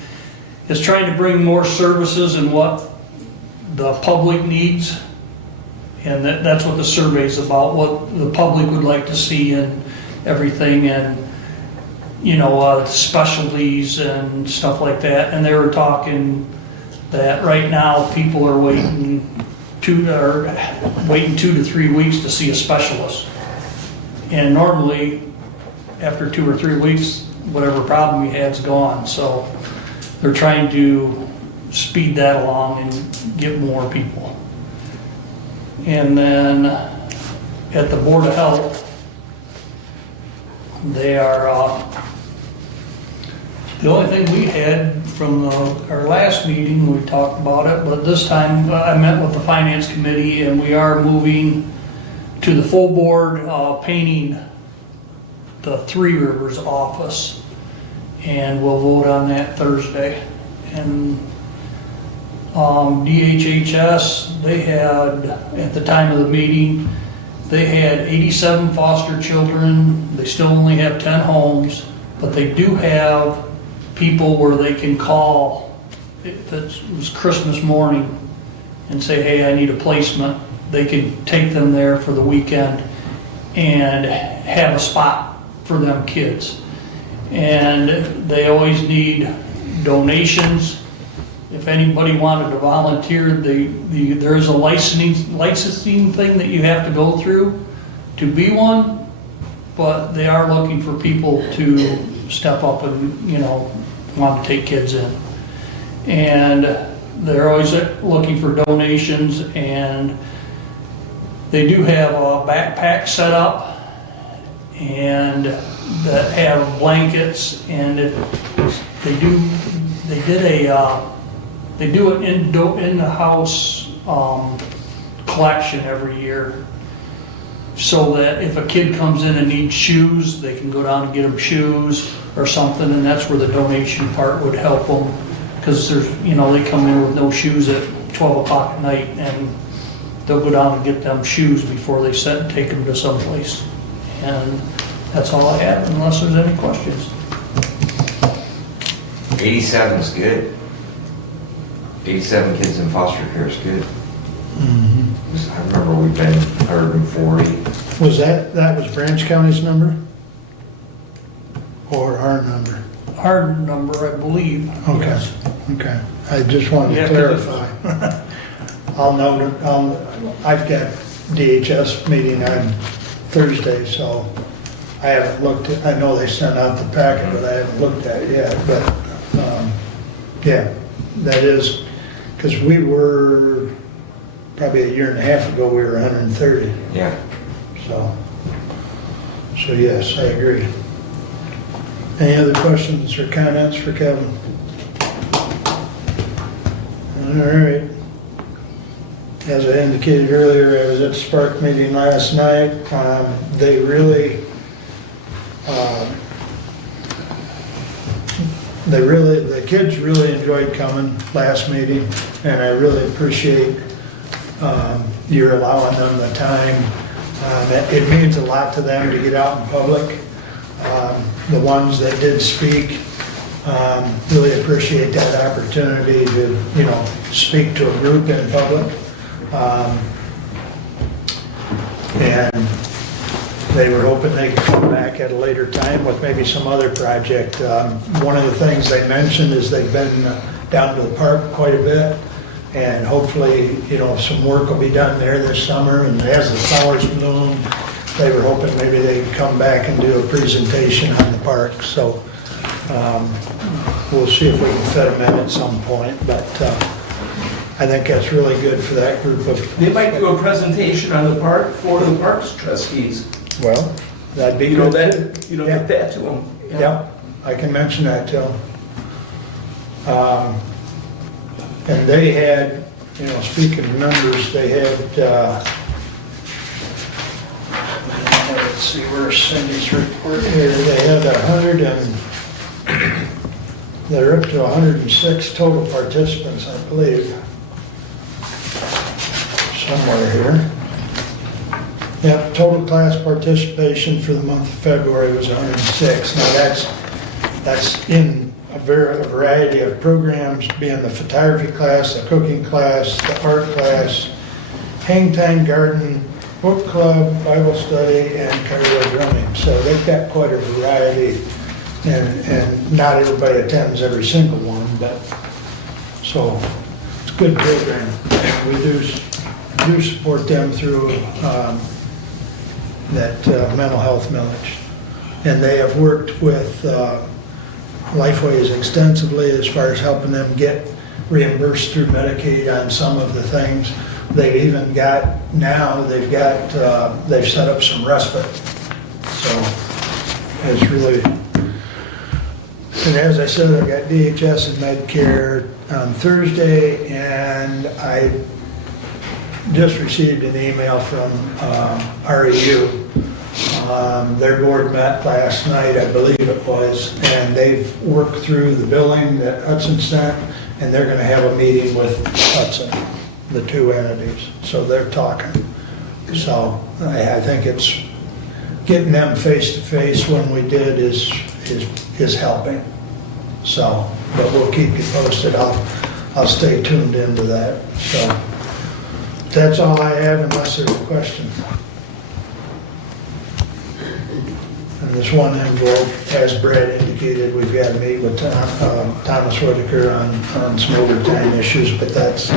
It's trying to bring more services and what the public needs, and that's what the survey's about, what the public would like to see in everything, and specialties and stuff like that. And they were talking that right now people are waiting 2 to 3 weeks to see a specialist, and normally after 2 or 3 weeks, whatever problem you had's gone. So they're trying to speed that along and get more people. And then at the Board of Health, they are, the only thing we had from our last meeting, we talked about it, but this time I met with the Finance Committee, and we are moving to the full board, painting the Three Rivers office, and we'll vote on that Thursday. And DHHS, they had, at the time of the meeting, they had 87 foster children. They still only have 10 homes, but they do have people where they can call if it was Christmas morning and say, hey, I need a placement. They can take them there for the weekend and have a spot for them kids. And they always need donations. If anybody wanted to volunteer, there is a licensing thing that you have to go through to be one, but they are looking for people to step up and, want to take kids in. And they're always looking for donations, and they do have a backpack set up and that have blankets, and they do an in-the-house collection every year. so that if a kid comes in and needs shoes, they can go down and get them shoes or something, and that's where the donation part would help them. Because there's, they come in with no shoes at 12 o'clock at night, and they'll go down and get them shoes before they set and take them to someplace. And that's all I have, unless there's any questions. 87 is good. 87 kids in foster care is good. I remember we've been 140. Was that was Branch County's number? Or our number? Our number, I believe. Okay, Yes. okay. I just wanted to Yeah, 'cause clarify. I'll note, I've got DHS meeting on Thursday, so I haven't looked at, I know they sent out the packet, but I haven't looked at it yet, but, yeah, that is, because we were, probably a year and a half ago, we were 130, Yeah. so yes, I agree. Any other questions or comments for Kevin? All right. As I indicated earlier, I was at the Spark meeting last night. The kids really enjoyed coming last meeting, and I really appreciate you're allowing them the time. It means a lot to them to get out in public. The ones that did speak really appreciate that opportunity to, speak to a group in public. And they were hoping they could come back at a later time with maybe some other project. One of the things they mentioned is they've been down to the park quite a bit, and hopefully, some work will be done there this summer, and as the flowers bloom, they were hoping maybe they could come back and do a presentation on the park. So we'll see if we can fit them in at some point, but I think that's really good for that group of... They might do a presentation on the park for the parks trustees. Well, that'd be You know good. that, get that to them. Yep, I can mention that to them. And they had, speaking of numbers, they had, let's see, where's Cindy's report here? They had they're up to 106 total participants, I believe. Somewhere here. Yep, total class participation for the month of February was 106. Now that's in a variety of programs, being the photography class, the cooking class, the art class, hang time garden, book club, Bible study, and cardio drumming. So they've got quite a variety, and not everybody attends every single one, but so it's a good program. We do support them through that mental health millage. And they have worked with Lifeways extensively as far as helping them get reimbursed through Medicaid on some of the things. They've even got, now they've set up some respite. So it's really, and as I said, I got DHS and Medcare on Thursday, and I just received an email from REU. Their board met last night, I believe it was, and they've worked through the billing that Hudson sent, and they're gonna have a meeting with Hudson, the two entities, so they're talking. So I think it's getting them face to face when we did is helping. So, but we'll keep you posted. I'll stay tuned into that. So that's all I have unless there's a question. And this one envelope, as Brad indicated, we've got to meet with Thomas Whitaker on some overtime issues, but that's,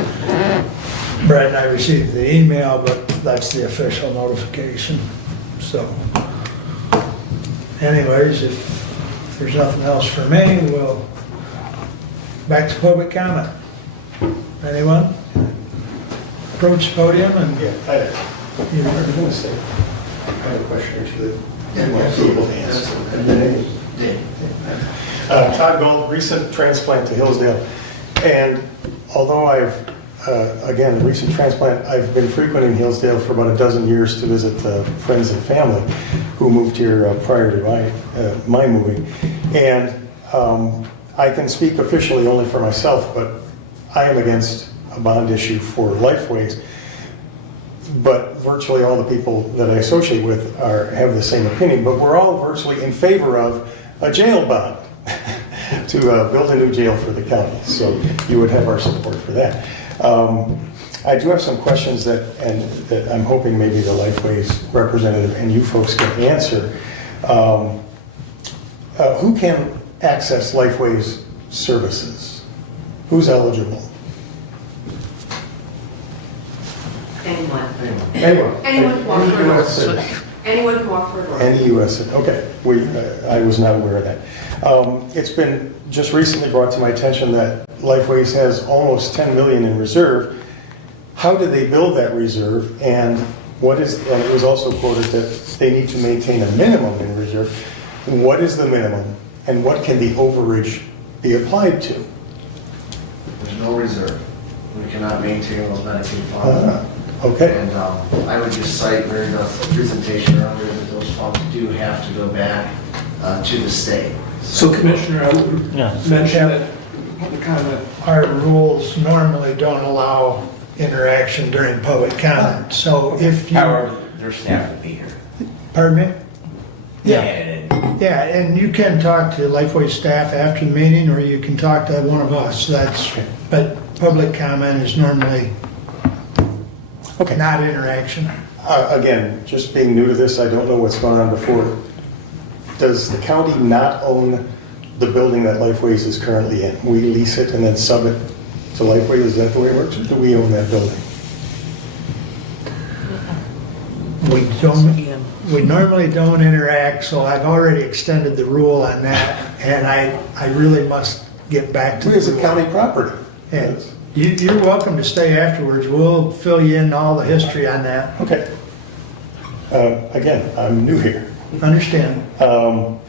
Brad and I received the email, but that's the official notification. So anyways, if there's nothing else for me, we'll back to public comment. Anyone? Approach the podium and I was going to say, I have a question or two. Todd Gold, recent transplant to Hillsdale. And although I've again, a recent transplant. I've been frequenting Hillsdale for about a dozen years to visit friends and family who moved here prior to my moving. And I can speak officially only for myself, but I am against a bond issue for Lifeways. But virtually all the people that I associate with have the same opinion. But we're all virtually in favor of a jail bond to build a new jail for the county. So you would have our support for that. I do have some questions that I'm hoping maybe the Lifeways representative and you folks can answer. Who can access Lifeways services? Who's eligible? Anyone. Anyone. Anyone who walks Any through a US door. citizen. Anyone who walks through a door. Any U.S. citizen. Okay. I was not aware of that. It's been just recently brought to my attention that Lifeways has almost $10 million in reserve. How did they build that reserve? And it was also quoted that they need to maintain a minimum in reserve. What is the minimum? And what can the overage be applied to? There's no reserve. We cannot maintain those Medicaid funds. Okay. And I would just cite Mary Beth's presentation earlier that those funds do have to go back to the state. So Commissioner, I would Yes. mention that public comment. Our rules normally don't allow interaction during public comment, so if you... However, their staff will be here. Pardon me? Yeah, And yeah, and you can talk to Lifeway staff after the meeting, or you can talk to one of us, but public comment is normally Okay. not interaction. Again, just being new to this, I don't know what's gone on before. Does the county not own the building that Lifeways is currently in? We lease it and then sub it to Lifeway? Is that the way it works? Or do we own that building? We normally don't interact, so I've already extended the rule on that, and I really must get back to the It's a rule. county property. And you're welcome to stay afterwards. We'll fill you in all the history on that. Okay. Again, I'm new here. Understand? Well,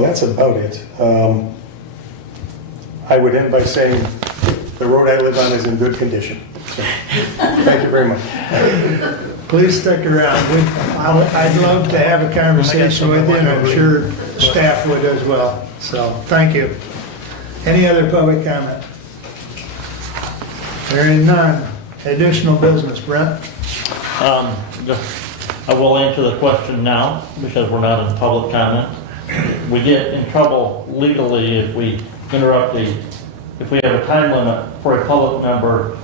that's about it. I would end by saying the road I live on is in good condition. So, thank you very much. Please stick around. I'd love to have a conversation with you, and I'm sure staff would as well. So, thank you. Any other public comment? Hearing none. Additional business, Brent? I will answer the question now because we're not in public comment. We get in trouble legally if we if we have a time limit for a public member,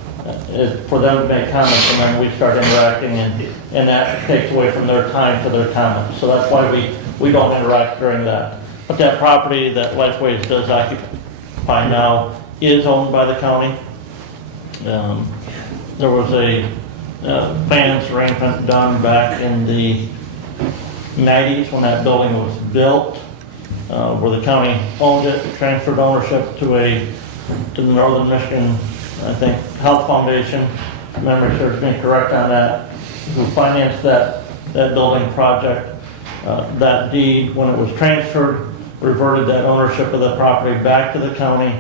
for them to make comments, and then we start interacting, and that takes away from their time for their comments. So that's why we don't interact during that. But that property that Lifeways does occupy now is owned by the county. There was a finance arrangement done back in the 90s when that building was built, where the county owned it, transferred ownership to the Northern Michigan, I think, Health Foundation. Memory serves me correct on that. Who financed that building project. That deed, when it was transferred, reverted that ownership of the property back to the county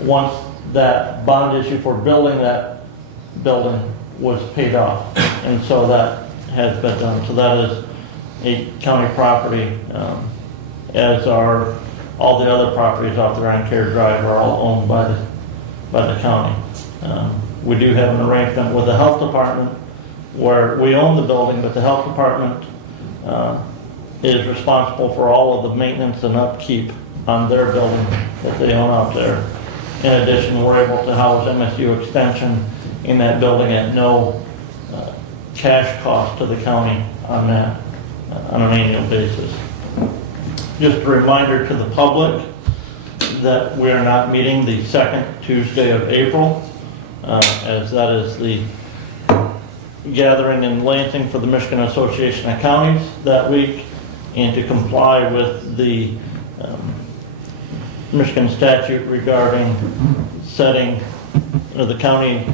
once that bond issue for building that building was paid off. And so that has been done. So that is a county property, as are all the other properties out there on Care Drive are all owned by the county. We do have an arrangement with the health department where we own the building, but the health department is responsible for all of the maintenance and upkeep on their building that they own out there. In addition, we're able to house MSU Extension in that building at no cash cost to the county on that on an annual basis. Just a reminder to the public that we are not meeting the second Tuesday of April, as that is the gathering in Lansing for the Michigan Association of Counties that week, and to comply with the Michigan statute regarding setting, or the county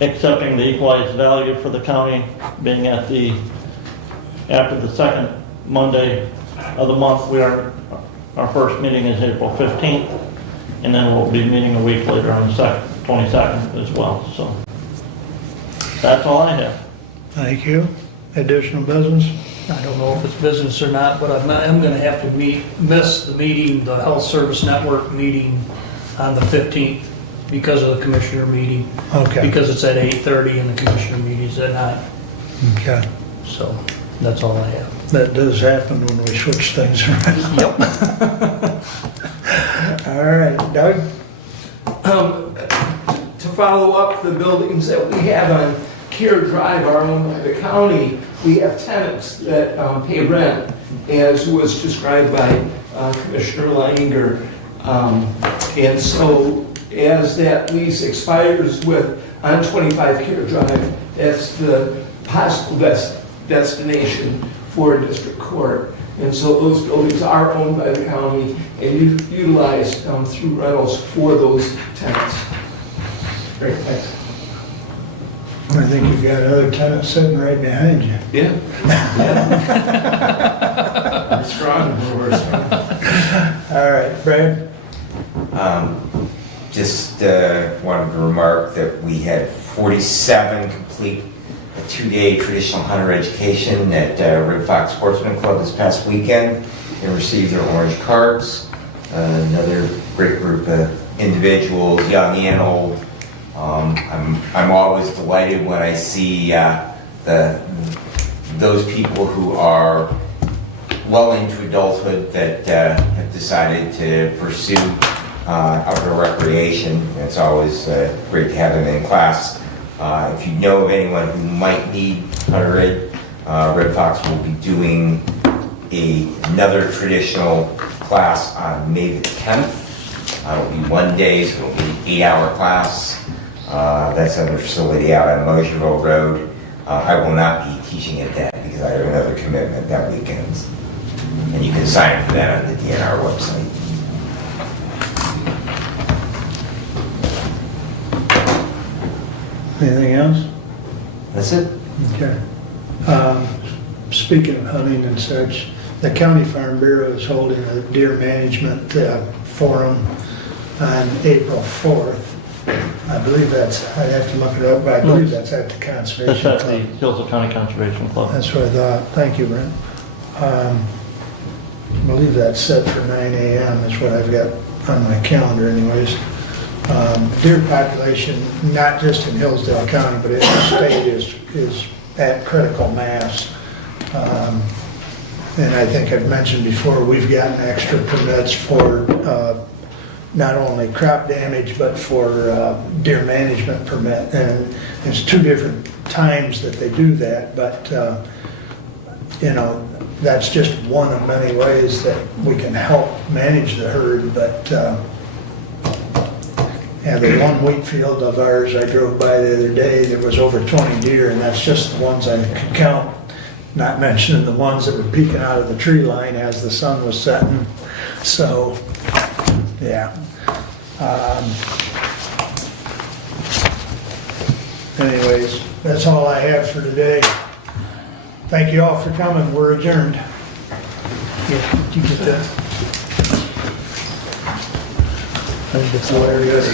accepting the equalized value for the county being after the second Monday of the month. We are Our first meeting is April 15th, and then we'll be meeting a week later on the 22nd as well, so. That's all I have. Thank you. Additional business? I don't know if it's business or not, but I'm gonna have to miss the meeting, the Health Service Network meeting on the 15th because of the commissioner meeting. Okay. Because it's at 8:30 and the commissioner meeting's at 9. Okay. So that's all I have. That does happen when we switch things around. Yep. All right, Doug? To follow up the buildings that we have on Kier Drive are owned by the county. We have tenants that pay rent, as was described by Commissioner Leininger. And so as that lease expires on 25 Kier Drive, that's the possible destination for a district court. And so those buildings are owned by the county and utilized through rentals for those tenants. Great, thanks. I think you've got another tenant sitting right behind you. Yeah. We're strong, we're strong. All right, Brad? Just wanted to remark that we had 47 complete a 2-day traditional hunter education at Red Fox Sportsman Club this past weekend. They received their orange cards. Another great group of individuals, young and old. I'm always delighted when I see those people who are well into adulthood that have decided to pursue outdoor recreation. It's always great to have them in class. If you know of anyone who might need hunter ed, Red Fox will be doing another traditional class on May the 10th. It'll be 1 day, so it'll be an 8-hour class. That's at a facility out on Mosherville Road. I will not be teaching at that because I have another commitment that weekend. And you can sign up for that on the DNR website. Anything else? That's it. Okay. Speaking of hunting and such, the County Farm Bureau is holding a deer management forum on April 4th. I believe that's, I'd have to look it up, but I believe that's at the That's Conservation at the Club. Hillsdale County Conservation Club. That's what I thought. Thank you, Brent. I believe that's set for 9 a.m. is what I've got on my calendar anyways. Deer population, not just in Hillsdale County, but in the state is at critical mass. And I think I've mentioned before, we've gotten extra permits for not only crop damage, but for deer management permit. And it's 2 different times that they do that, but that's just one of many ways that we can help manage the herd. But the one wheat field of ours I drove by the other day, there was over 20 deer, and that's just the ones I could count, not mentioning the ones that were peeking out of the tree line as the sun was setting. So, yeah. Anyways, that's all I have for today. Thank you all for coming. We're adjourned. Yeah, did you get that? I think that's all I got.